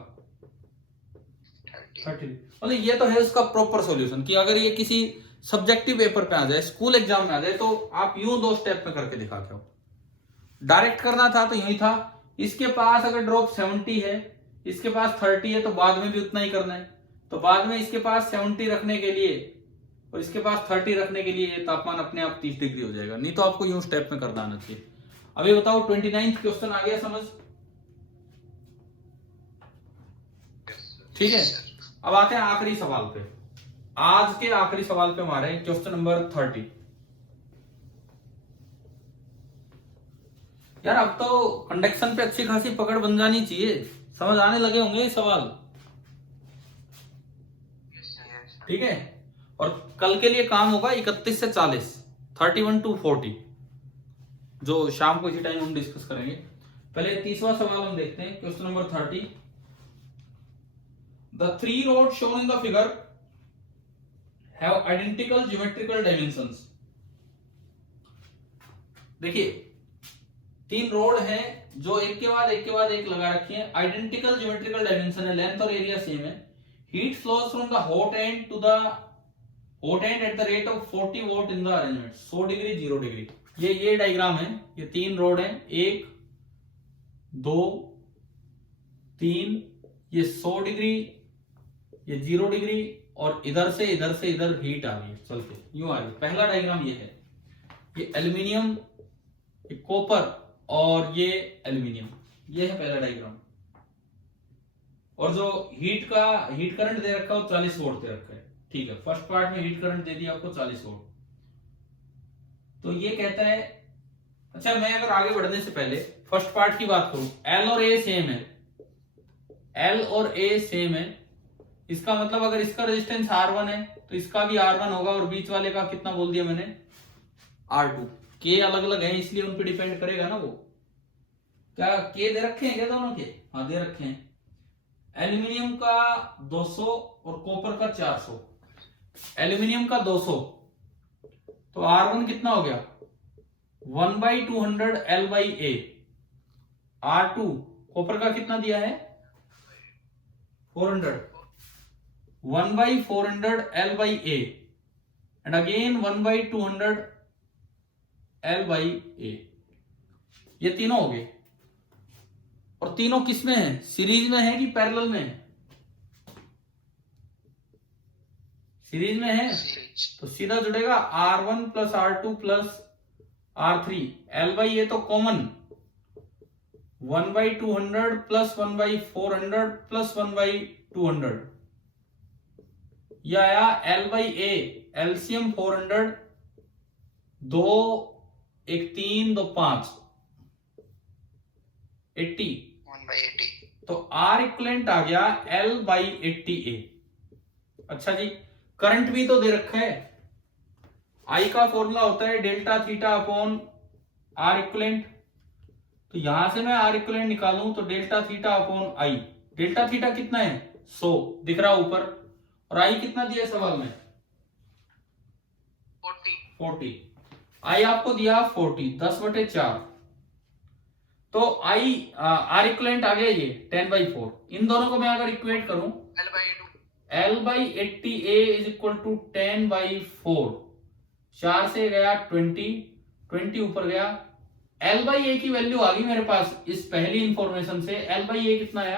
30। मतलब ये तो है उसका प्रॉपर सॉल्यूशन कि अगर ये किसी सब्जेक्टिव पेपर पे आ जाए, स्कूल एग्जाम में आ जाए, तो आप यूं 2 स्टेप में करके दिखा के हो। डायरेक्ट करना था तो यही था, इसके पास अगर ड्रॉप 70 है, इसके पास 30 है, तो बाद में भी उतना ही करना है। तो बाद में इसके पास 70 रखने के लिए और इसके पास 30 रखने के लिए तापमान अपने आप 30 डिग्री हो जाएगा, नहीं तो आपको यूं स्टेप में करना आना चाहिए। अभी बताओ 29th क्वेश्चन आ गया समझ, ठीक है। अब आते हैं आखिरी सवाल पे, आज के आखिरी सवाल पे हमारे क्वेश्चन नंबर 30। यार अब तो कंडक्शन पे अच्छी खासी पकड़ बन जानी चाहिए, समझ आने लगे होंगे ये सवाल, ठीक है। और कल के लिए काम होगा 31 से 40, 31 to 40, जो शाम को इसी टाइम हम डिस्कस करेंगे। पहले 30वां सवाल हम देखते हैं, question number 30। The 3 rods shown in the figure have identical geometrical dimensions. देखिए 3 रोड हैं जो एक के बाद एक लगा रखी हैं, आइडेंटिकल ज्योमेट्रिकल डायमेंशन है, लेंथ और एरिया सेम है। Heat flows from the hot end to the hot end at the rate of 40 watt in the arrangement, 100 degree 0 degree. ये डायग्राम है, ये 3 रोड हैं, 1 2 3, ये 100 डिग्री, ये 0 डिग्री, और इधर से इधर हीट आ रही है, चल के यूं आ रही है। पहला डायग्राम ये है, ये एल्यूमिनियम, ये कॉपर और ये एल्यूमिनियम, ये है पहला डायग्राम। और जो हीट करंट दे रखा है वो 40 वोल्ट दे रखा है, ठीक है। फर्स्ट पार्ट में हीट करंट दे दिया आपको 40 वोल्ट। तो ये कहता है, अच्छा मैं अगर आगे बढ़ने से पहले फर्स्ट पार्ट की बात करूं, एल और ए सेम है, एल और ए सेम है, इसका मतलब अगर इसका रेजिस्टेंस R1 है तो इसका भी R1 होगा, और बीच वाले का कितना बोल दिया मैंने R2। के अलग अलग है इसलिए उन पे डिपेंड करेगा ना वो। क्या के दे रखे हैं क्या दोनों के, हाँ दे रखे हैं। एल्यूमिनियम का 200 और कॉपर का 400, एल्यूमिनियम का 200, तो R1 कितना हो गया 1/200 L/A। R2 कॉपर का कितना दिया है 400, 1/400 L/A and again 1/200 L/A। ये तीनों हो गए। और तीनों किस में है, सीरीज में है कि पैरेलल में है? सीरीज में है, तो सीधा जुड़ेगा R1 plus R2 plus R3। L by A तो कॉमन, 1/200 प्लस 1/400 प्लस 1/200, यह आया L बाई ए, एलसीएम 400, 2 1 3 2 5 80, 1/80। तो R इक्वलेंट आ गया L बाई 80A। अच्छा जी, करंट भी तो दे रखा है, I का फॉर्मूला होता है delta theta upon R equivalent, तो यहां से मैं R इक्वलेंट निकालूं तो delta theta upon I, delta theta कितना है 100 दिख रहा ऊपर, और I कितना दिया सवाल में 40, I आपको दिया 40, 10/4, तो R इक्वलेंट आ गया ये 10/4। इन दोनों को मैं अगर इक्वेट करूं, L by 80A is equal to 10/4, 4 से गया 20 ऊपर गया, L बाई ए की वैल्यू आ गई मेरे पास इस पहली इंफॉर्मेशन से, L बाई ए कितना आया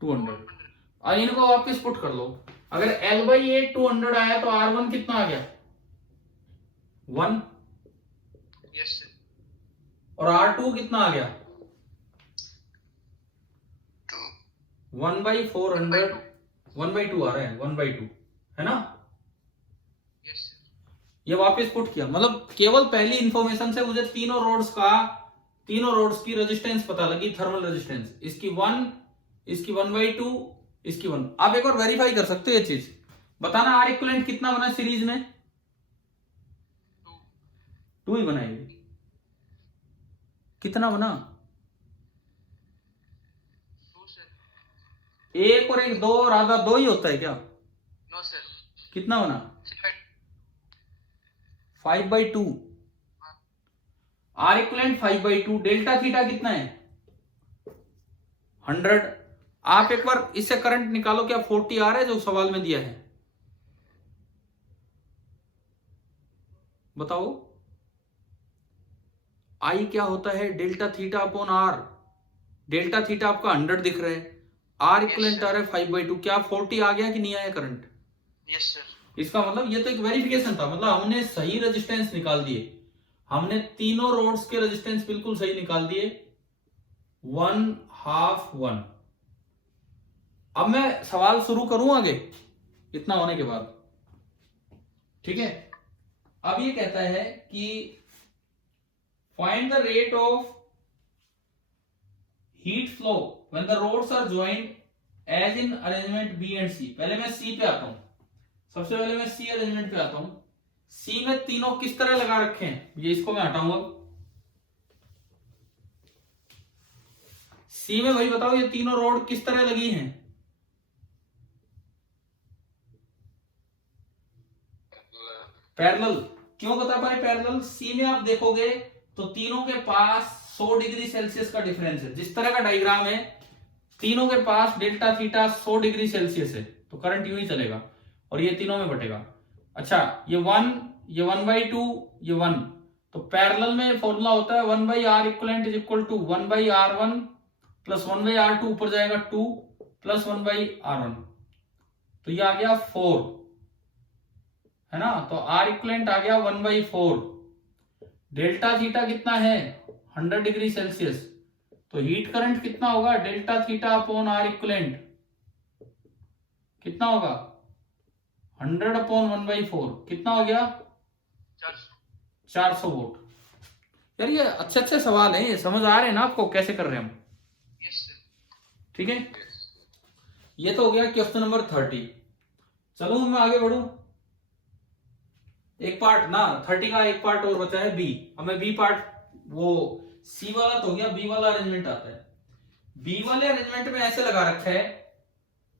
200। और इनको वापस पुट कर लो, अगर L बाई ए 200 आया तो R1 कितना आ गया 1, और R2 कितना आ गया 1/400, 1/2 आ रहा है, 1/2 है ना। ये वापस पुट किया, मतलब केवल पहली इंफॉर्मेशन से मुझे तीनों रोड्स की रेजिस्टेंस पता लगी, थर्मल रेजिस्टेंस, इसकी 1, इसकी 1/2, इसकी 1। आप एक और वेरीफाई कर सकते हो ये चीज, बताना आर इक्विवेलेंट कितना बना सीरीज में, 2 ही बनाएंगे, कितना बना 1 और 1 2 और आधा 2 ही होता है क्या, नो सर, कितना बना 5/2, आर इक्विवेलेंट 5/2, डेल्टा थीटा कितना है 100। आप एक बार इससे करंट निकालो, क्या 40 आ रहा है जो सवाल में दिया है, बताओ। आई क्या होता है delta theta upon R, delta theta आपका 100 दिख रहा है, आर इक्विवेलेंट आ रहा है 5/2, क्या 40 आ गया कि नहीं आया करंट, यस सर। इसका मतलब ये तो एक वेरिफिकेशन था, मतलब हमने सही रेजिस्टेंस निकाल दिए, हमने तीनों रोड्स के रेजिस्टेंस बिल्कुल सही निकाल दिए, 1/2 1। अब मैं सवाल शुरू करूं आगे इतना होने के बाद, ठीक है। अब ये कहता है कि find the rate of heat flow when the rods are joined as in arrangement B and C. पहले मैं सी पे आता हूं, सबसे पहले मैं सी अरेंजमेंट पे आता हूं। सी में तीनों किस तरह लगा रखे हैं, ये इसको मैं हटाऊंगा। सी में भाई बताओ ये तीनों रोड किस तरह लगी हैं, पैरेलल। क्यों बता पाए पैरेलल, सी में आप देखोगे तो तीनों के पास 100 डिग्री सेल्सियस का डिफरेंस है, जिस तरह का डायग्राम है तीनों के पास डेल्टा थीटा 100 डिग्री सेल्सियस है, तो करंट यूं ही चलेगा और ये तीनों में बटेगा। अच्छा ये 1, ये 1/2, ये 1, तो पैरेलल में फॉर्मूला होता है 1/R equivalent is equal to 1/R1 plus 1/R2, ऊपर जाएगा 2 प्लस 1/R1, तो ये आ गया 4, है ना। तो R इक्विवेलेंट आ गया 1/4। डेल्टा थीटा कितना है 100 डिग्री सेल्सियस, तो हीट करंट कितना होगा delta theta upon R equivalent कितना होगा 100 अपॉन 1/4, कितना हो गया 400 वोल्ट। यार ये अच्छे अच्छे सवाल हैं, ये समझ आ रहे हैं ना आपको कैसे कर रहे हैं हम, ठीक है। ये तो हो गया क्वेश्चन नंबर 30। चलो मैं आगे बढ़ू, एक पार्ट ना 30 का एक पार्ट और बचा है बी। अब मैं बी पार्ट, वो सी वाला तो हो गया, बी वाला अरेंजमेंट आता है। बी वाले अरेंजमेंट में ऐसे लगा रखा है,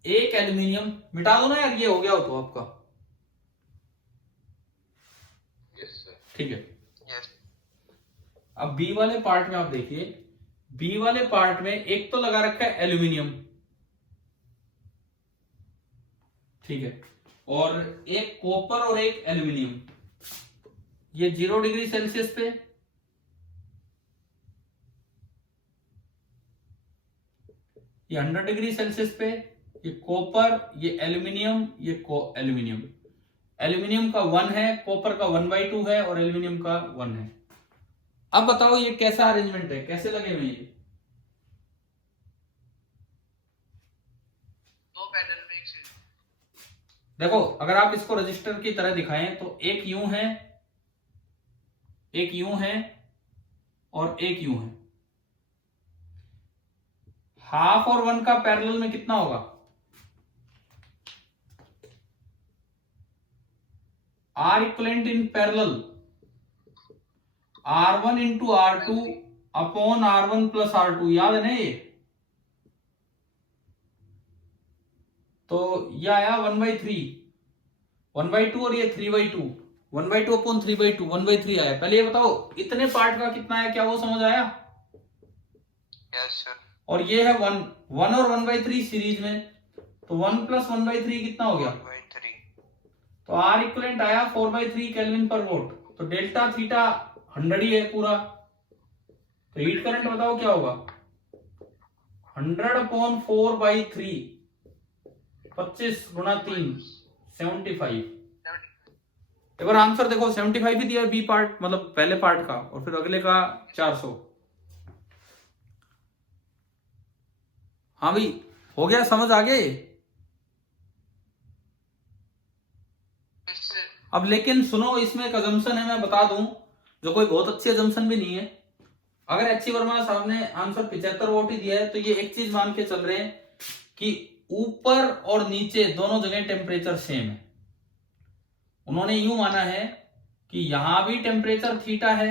एक एल्यूमिनियम, मिटा दो ना यार ये हो गया हो तो आपका, ठीक है। अब बी वाले पार्ट में आप देखिए, बी वाले पार्ट में एक तो लगा रखा है एल्यूमिनियम, ठीक है, और एक कॉपर और एक एल्यूमिनियम, ये 0 डिग्री सेल्सियस पे, ये 100 डिग्री सेल्सियस पे, ये कॉपर, ये एल्यूमिनियम, ये एल्यूमिनियम। एल्यूमिनियम का 1 है, कॉपर का 1/2 है और एल्यूमिनियम का 1 है। अब बताओ ये कैसा अरेंजमेंट है, कैसे लगे हुए ये? दो पैरेलल में एक सीरीज। देखो अगर आप इसको रजिस्टर की तरह दिखाएं तो एक यूं है, एक यूं है और एक यूं है। हाफ और 1 का पैरेलल में कितना होगा? R equivalent in parallel R1 into R2 upon R1 plus R2, याद है ना ये? तो ये आया 1/3, 1/2 और ये 3/2, 1/2 अपॉन 3/2, 1/3 आया। पहले ये बताओ इतने पार्ट का कितना है, क्या वो समझ आया? Yes sir. और ये है 1 और 1/3 सीरीज में, तो 1 प्लस 1/3 कितना हो गया? 1/3। तो आर इक्वलेंट आया 4/3 केल्विन पर वोल्ट। तो डेल्टा थीटा 100 ही है पूरा। तो हीट करंट बताओ क्या होगा? 100 अपॉन 4/3, 25 गुणा 3, 75। एक बार आंसर देखो, 75 ही दिया है बी पार्ट, मतलब पहले पार्ट का, और फिर अगले का 400। हाँ भाई हो गया, समझ आ गए? अब लेकिन सुनो, इसमें एक अजम्पशन है, मैं बता दूं, जो कोई बहुत अच्छी अजम्पशन भी नहीं है। अगर एच वर्मा साहब ने आंसर 75 वोट ही दिया है तो ये एक चीज मान के चल रहे हैं कि ऊपर और नीचे दोनों जगह टेम्परेचर सेम है। उन्होंने यूं माना है कि यहां भी टेम्परेचर थीटा है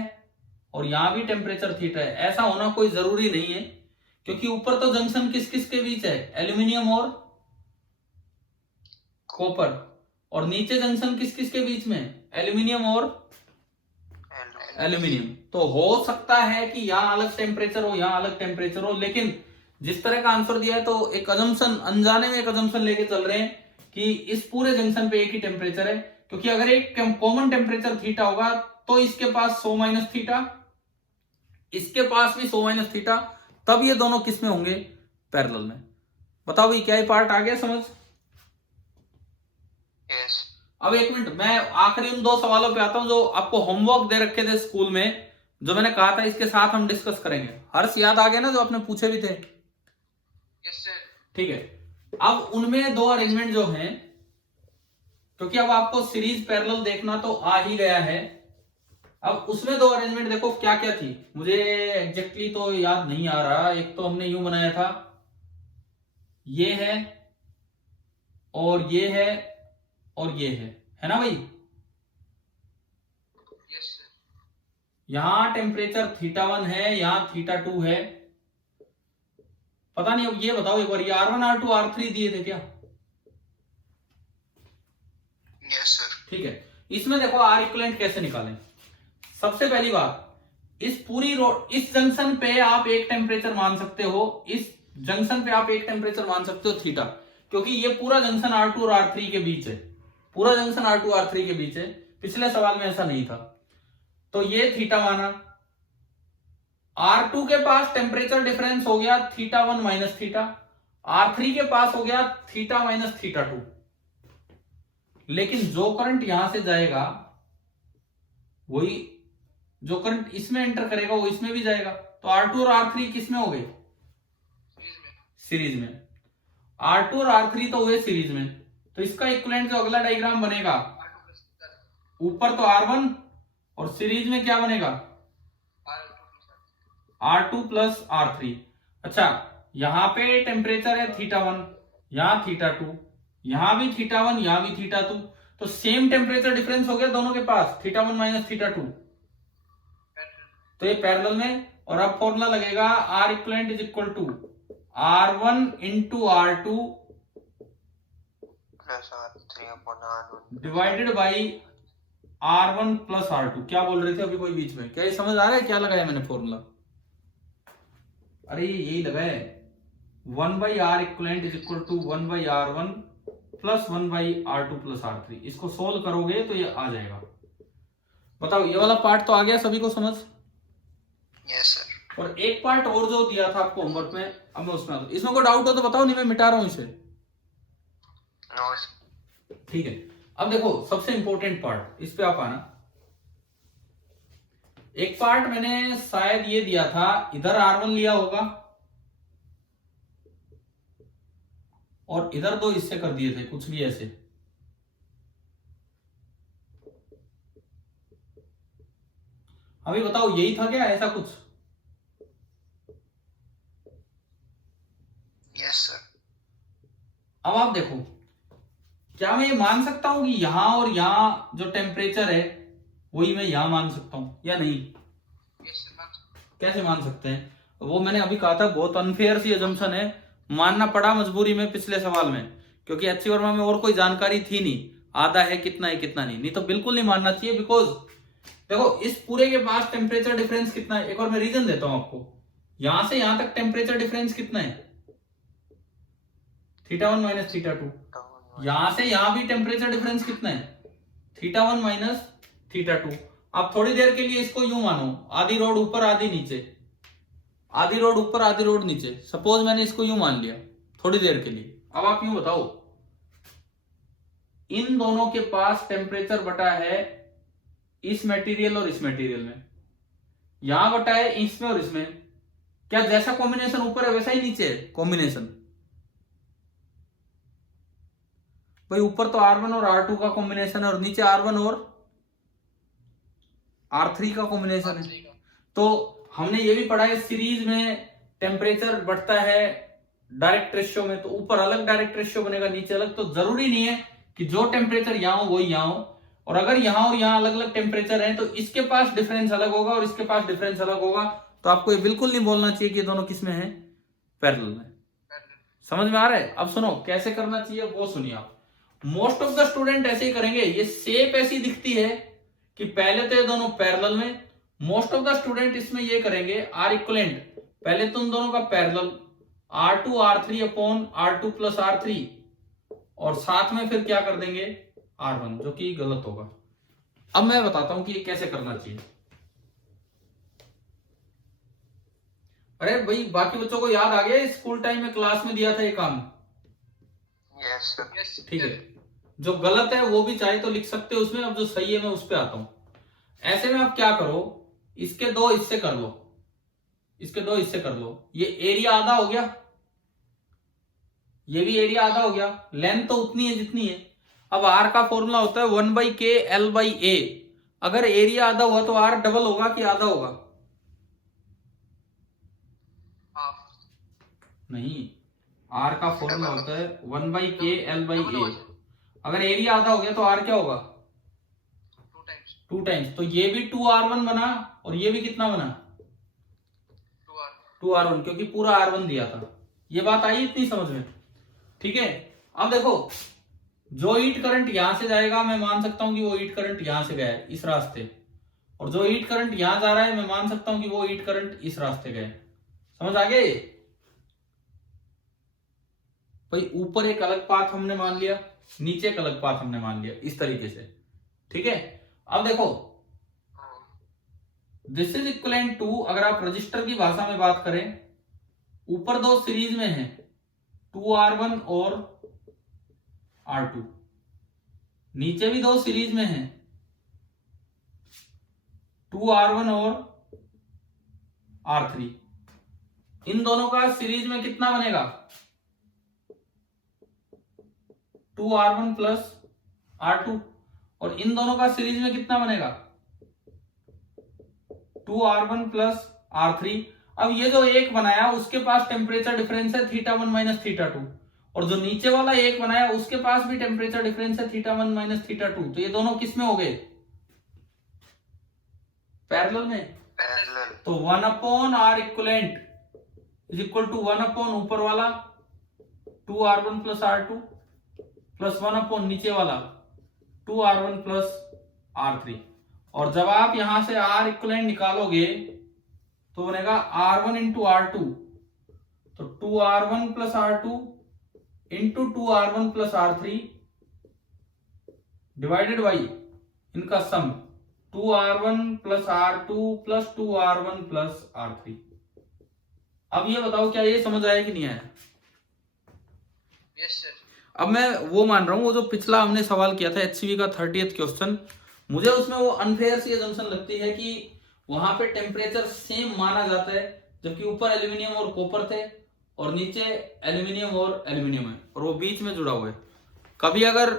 और यहां भी टेम्परेचर थीटा है। ऐसा होना कोई जरूरी नहीं है, क्योंकि ऊपर तो जंक्शन किस किस के बीच है? एल्यूमिनियम और कॉपर। और नीचे जंक्शन किस किस के बीच में? एल्यूमिनियम और एल्यूमिनियम। तो हो सकता है कि यहां अलग टेम्परेचर हो, यहां अलग टेम्परेचर हो, लेकिन जिस तरह का आंसर दिया है तो एक अजम्पशन, अनजाने में एक अजम्पशन लेके चल रहे हैं कि इस पूरे जंक्शन पे एक ही टेम्परेचर है। क्योंकि अगर एक कॉमन टेम्परेचर थीटा होगा तो इसके पास 100 माइनस थीटा, इसके पास भी 100 माइनस थीटा, तब ये दोनों किस में होंगे? पैरेलल में। बताओ भाई क्या ये पार्ट आ गया समझ? यस। अब एक मिनट, मैं आखिरी उन 2 सवालों पे आता हूं जो आपको होमवर्क दे रखे थे स्कूल में, जो मैंने कहा था इसके साथ हम डिस्कस करेंगे। हर्ष याद आ गया ना, जो आपने पूछे भी थे? Yes sir. ठीक है। अब उनमें 2 अरेंजमेंट जो हैं, क्योंकि अब आपको सीरीज पैरेलल देखना तो आ ही गया है, अब उसमें 2 अरेंजमेंट देखो क्या क्या थी, मुझे एग्जैक्टली तो याद नहीं आ रहा। एक तो हमने यूं बनाया था, ये है और ये है और ये है ना भाई? Yes sir. यहां टेम्परेचर θ1 है, यहां θ2 है। पता नहीं, अब ये बताओ एक बार, ये R1 R2 R3 दिए थे क्या? Yes sir. ठीक है। इसमें देखो आर इक्विवेलेंट कैसे निकालें। सबसे पहली बात, इस पूरी रोड, इस जंक्शन पे आप एक टेम्परेचर मान सकते हो, इस जंक्शन पे आप एक टेम्परेचर मान सकते हो थीटा, क्योंकि ये पूरा जंक्शन R2 और R3 के बीच है, पूरा जंक्शन R2 R3 के बीच है। पिछले सवाल में ऐसा नहीं था, तो ये थीटा माना। R2 के पास टेम्परेचर डिफरेंस हो गया θ1 माइनस थीटा, R3 के पास हो गया थीटा माइनस θ2। लेकिन जो करंट यहां से जाएगा वही, जो करंट इसमें एंटर करेगा वो इसमें भी जाएगा। तो R2 और R3 किस में हो गए? सीरीज में। R2 और R3 तो हुए सीरीज में, तो इसका इक्विवेलेंट जो अगला डायग्राम बनेगा, ऊपर तो R1 और सीरीज में क्या बनेगा? R2 plus R3। अच्छा, यहां पे टेम्परेचर है θ1, यहां θ2, यहां भी θ1, यहां भी θ2, तो सेम टेम्परेचर डिफरेंस हो गया दोनों के पास, θ1 माइनस θ2, तो ये पैरेलल में। और अब फॉर्मूला लगेगा R equivalent is equal to R1 into R2 plus R3 upon R1 divided by R1 plus R2। क्या बोल रहे थे अभी कोई बीच में? क्या ये समझ आ रहा है क्या लगाया मैंने फॉर्मूला? अरे यही लगाया, 1 by R equivalent is equal to 1 by R1 plus 1 by R2 plus R3। इसको सोल्व करोगे तो ये आ जाएगा। बताओ ये वाला पार्ट तो आ गया सभी को समझ? Yes sir. और एक पार्ट और जो दिया था आपको होमवर्क में, अब मैं उसमें आता हूं। इसमें कोई डाउट हो तो बताओ, नहीं मैं मिटा रहा हूं इसे। No sir. ठीक है, अब देखो सबसे इंपॉर्टेंट पार्ट, इस पे आप आना। एक पार्ट मैंने शायद ये दिया था, इधर R1 लिया होगा और इधर दो हिस्से कर दिए थे, कुछ भी ऐसे। अभी बताओ यही था क्या, ऐसा कुछ? Yes sir. अब आप देखो, क्या मैं ये मान सकता हूं कि यहां और यहां जो टेम्परेचर है वही मैं यहां मान सकता हूं या नहीं? Yes sir, ma'am. कैसे मान सकते हैं? वो मैंने अभी कहा था बहुत अनफेयर सी अजम्पशन है, मानना पड़ा मजबूरी में पिछले सवाल में, क्योंकि एचसी वर्मा में और कोई जानकारी थी नहीं, आधा है कितना है कितना नहीं तो बिल्कुल नहीं मानना चाहिए। बिकॉज देखो इस पूरे के पास टेम्परेचर डिफरेंस कितना है, एक और मैं रीजन देता हूं आपको। यहां से यहां तक टेम्परेचर डिफरेंस कितना है? θ1 माइनस θ2। यहां से यहां भी टेम्परेचर डिफरेंस कितना है? θ1 माइनस θ2। आप थोड़ी देर के लिए इसको यूं मानो, आधी रोड ऊपर आधी नीचे, आधी रोड ऊपर आधी रोड नीचे। सपोज मैंने इसको यूं मान लिया थोड़ी देर के लिए। अब आप यूं बताओ, इन दोनों के पास टेम्परेचर बटा है इस मटेरियल और इस मटेरियल में, यहां बटा है इसमें और इसमें। क्या जैसा कॉम्बिनेशन ऊपर है वैसा ही नीचे है कॉम्बिनेशन? भाई ऊपर तो R1 और R2 का कॉम्बिनेशन है और नीचे R1 और R3 का कॉम्बिनेशन है। तो हमने ये भी पढ़ा है सीरीज में टेम्परेचर बढ़ता है डायरेक्ट रेशियो में, तो ऊपर अलग डायरेक्ट रेशियो बनेगा नीचे अलग। तो जरूरी नहीं है कि जो टेम्परेचर यहां हो वही यहां हो, और अगर यहां और यहां अलग अलग टेम्परेचर है तो इसके पास डिफरेंस अलग होगा और इसके पास डिफरेंस अलग होगा। तो आपको ये बिल्कुल नहीं बोलना चाहिए कि ये दोनों किसमें है, पैरेलल में। समझ में आ रहा है? अब सुनो कैसे करना चाहिए वो सुनिए आप। मोस्ट ऑफ द स्टूडेंट ऐसे ही करेंगे, ये शेप ऐसी दिखती है कि पहले तो ये दोनों पैरेलल में। मोस्ट ऑफ द स्टूडेंट इसमें ये करेंगे R इक्वलेंट, पहले तो उन दोनों का parallel R2 R3 upon R2 plus R3, और साथ में फिर क्या कर देंगे R1, जो कि गलत होगा। अब मैं बताता हूं कि ये कैसे करना चाहिए। अरे भाई बाकी बच्चों को याद आ गया, स्कूल टाइम में क्लास में दिया था ये काम? Yes sir. ठीक है, जो गलत है वो भी चाहे तो लिख सकते हो उसमें, अब जो सही है मैं उस पर आता हूं। ऐसे में आप क्या करो, इसके दो हिस्से कर लो, इसके दो हिस्से कर लो। ये एरिया आधा हो गया, ये भी एरिया आधा हो गया, लेंथ तो उतनी है जितनी है। अब R का फॉर्मूला होता है 1/K L/A। अगर एरिया आधा हुआ तो R डबल होगा कि आधा होगा? नहीं, R का फॉर्मूला होता है 1/K L/A। अगर एरिया आधा हो गया तो R क्या होगा? 2 टाइम्स। तो ये भी 2R1 बना और ये भी कितना बना? 2R1, क्योंकि पूरा R1 दिया था। ये बात आई इतनी समझ में? ठीक है, अब देखो जो हीट करंट यहां से जाएगा मैं मान सकता हूं कि वो हीट करंट यहां से गया है इस रास्ते, और जो हीट करंट यहां जा रहा है मैं मान सकता हूं कि वो हीट करंट इस रास्ते गए। समझ आ गए? भाई ऊपर एक अलग पाथ हमने मान लिया, नीचे एक अलग पाथ हमने मान लिया, इस तरीके से। ठीक है, अब देखो दिस इज इक्वलेंट टू, अगर आप रजिस्टर की भाषा में बात करें, ऊपर दो सीरीज में है 2R1 और R2, नीचे भी दो सीरीज में है 2R1 और R3। इन दोनों का सीरीज में कितना बनेगा? 2R1 plus R2। और इन दोनों का सीरीज में कितना बनेगा? 2R1 plus R3। अब ये जो एक बनाया उसके पास टेम्परेचर डिफरेंस है θ1 माइनस θ2, और जो नीचे वाला एक बनाया उसके पास भी टेम्परेचर डिफरेंस है θ1 माइनस θ2। तो ये दोनों किस में हो गए? पैरेलल में। तो 1/R equivalent is equal to 1/ ऊपर वाला 2R1 प्लस R2 प्लस 1/ नीचे वाला 2R1 प्लस R3। और जब आप यहां से R इक्वलेंट निकालोगे तो बनेगा R1 इंटू R2, तो 2R1 plus R2 into 2R1 plus R3 divided by इनका सम 2R1 plus R2 plus 2R1 plus R3। अब ये बताओ क्या ये समझ आया कि नहीं आया? Yes sir. अब मैं वो मान रहा हूँ, वो जो पिछला हमने सवाल किया था HCV का 30th क्वेश्चन, मुझे उसमें वो अनफेयर सी असम्पशन लगती है कि वहां पे टेम्परेचर सेम माना जाता है, जबकि ऊपर एल्यूमिनियम और कॉपर थे और नीचे एल्यूमिनियम और एल्यूमिनियम है और वो बीच में जुड़ा हुआ है। कभी अगर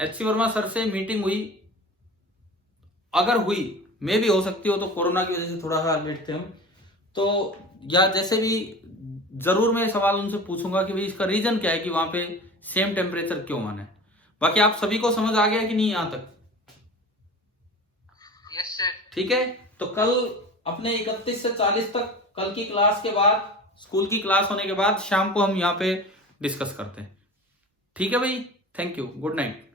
HC वर्मा सर से मीटिंग हुई, अगर हुई, मे भी हो सकती हो, तो कोरोना की वजह से थोड़ा सा लेट थे हम, तो या जैसे भी जरूर मैं सवाल उनसे पूछूंगा कि भाई इसका रीजन क्या है कि वहां पे सेम टेम्परेचर क्यों माना है। बाकी आप सभी को समझ आ गया कि नहीं यहां तक? Yes sir. ठीक है, तो कल अपने 31 से 40 तक, कल की क्लास के बाद, स्कूल की क्लास होने के बाद शाम को हम यहाँ पे डिस्कस करते हैं। ठीक है भाई, थैंक यू, गुड नाइट।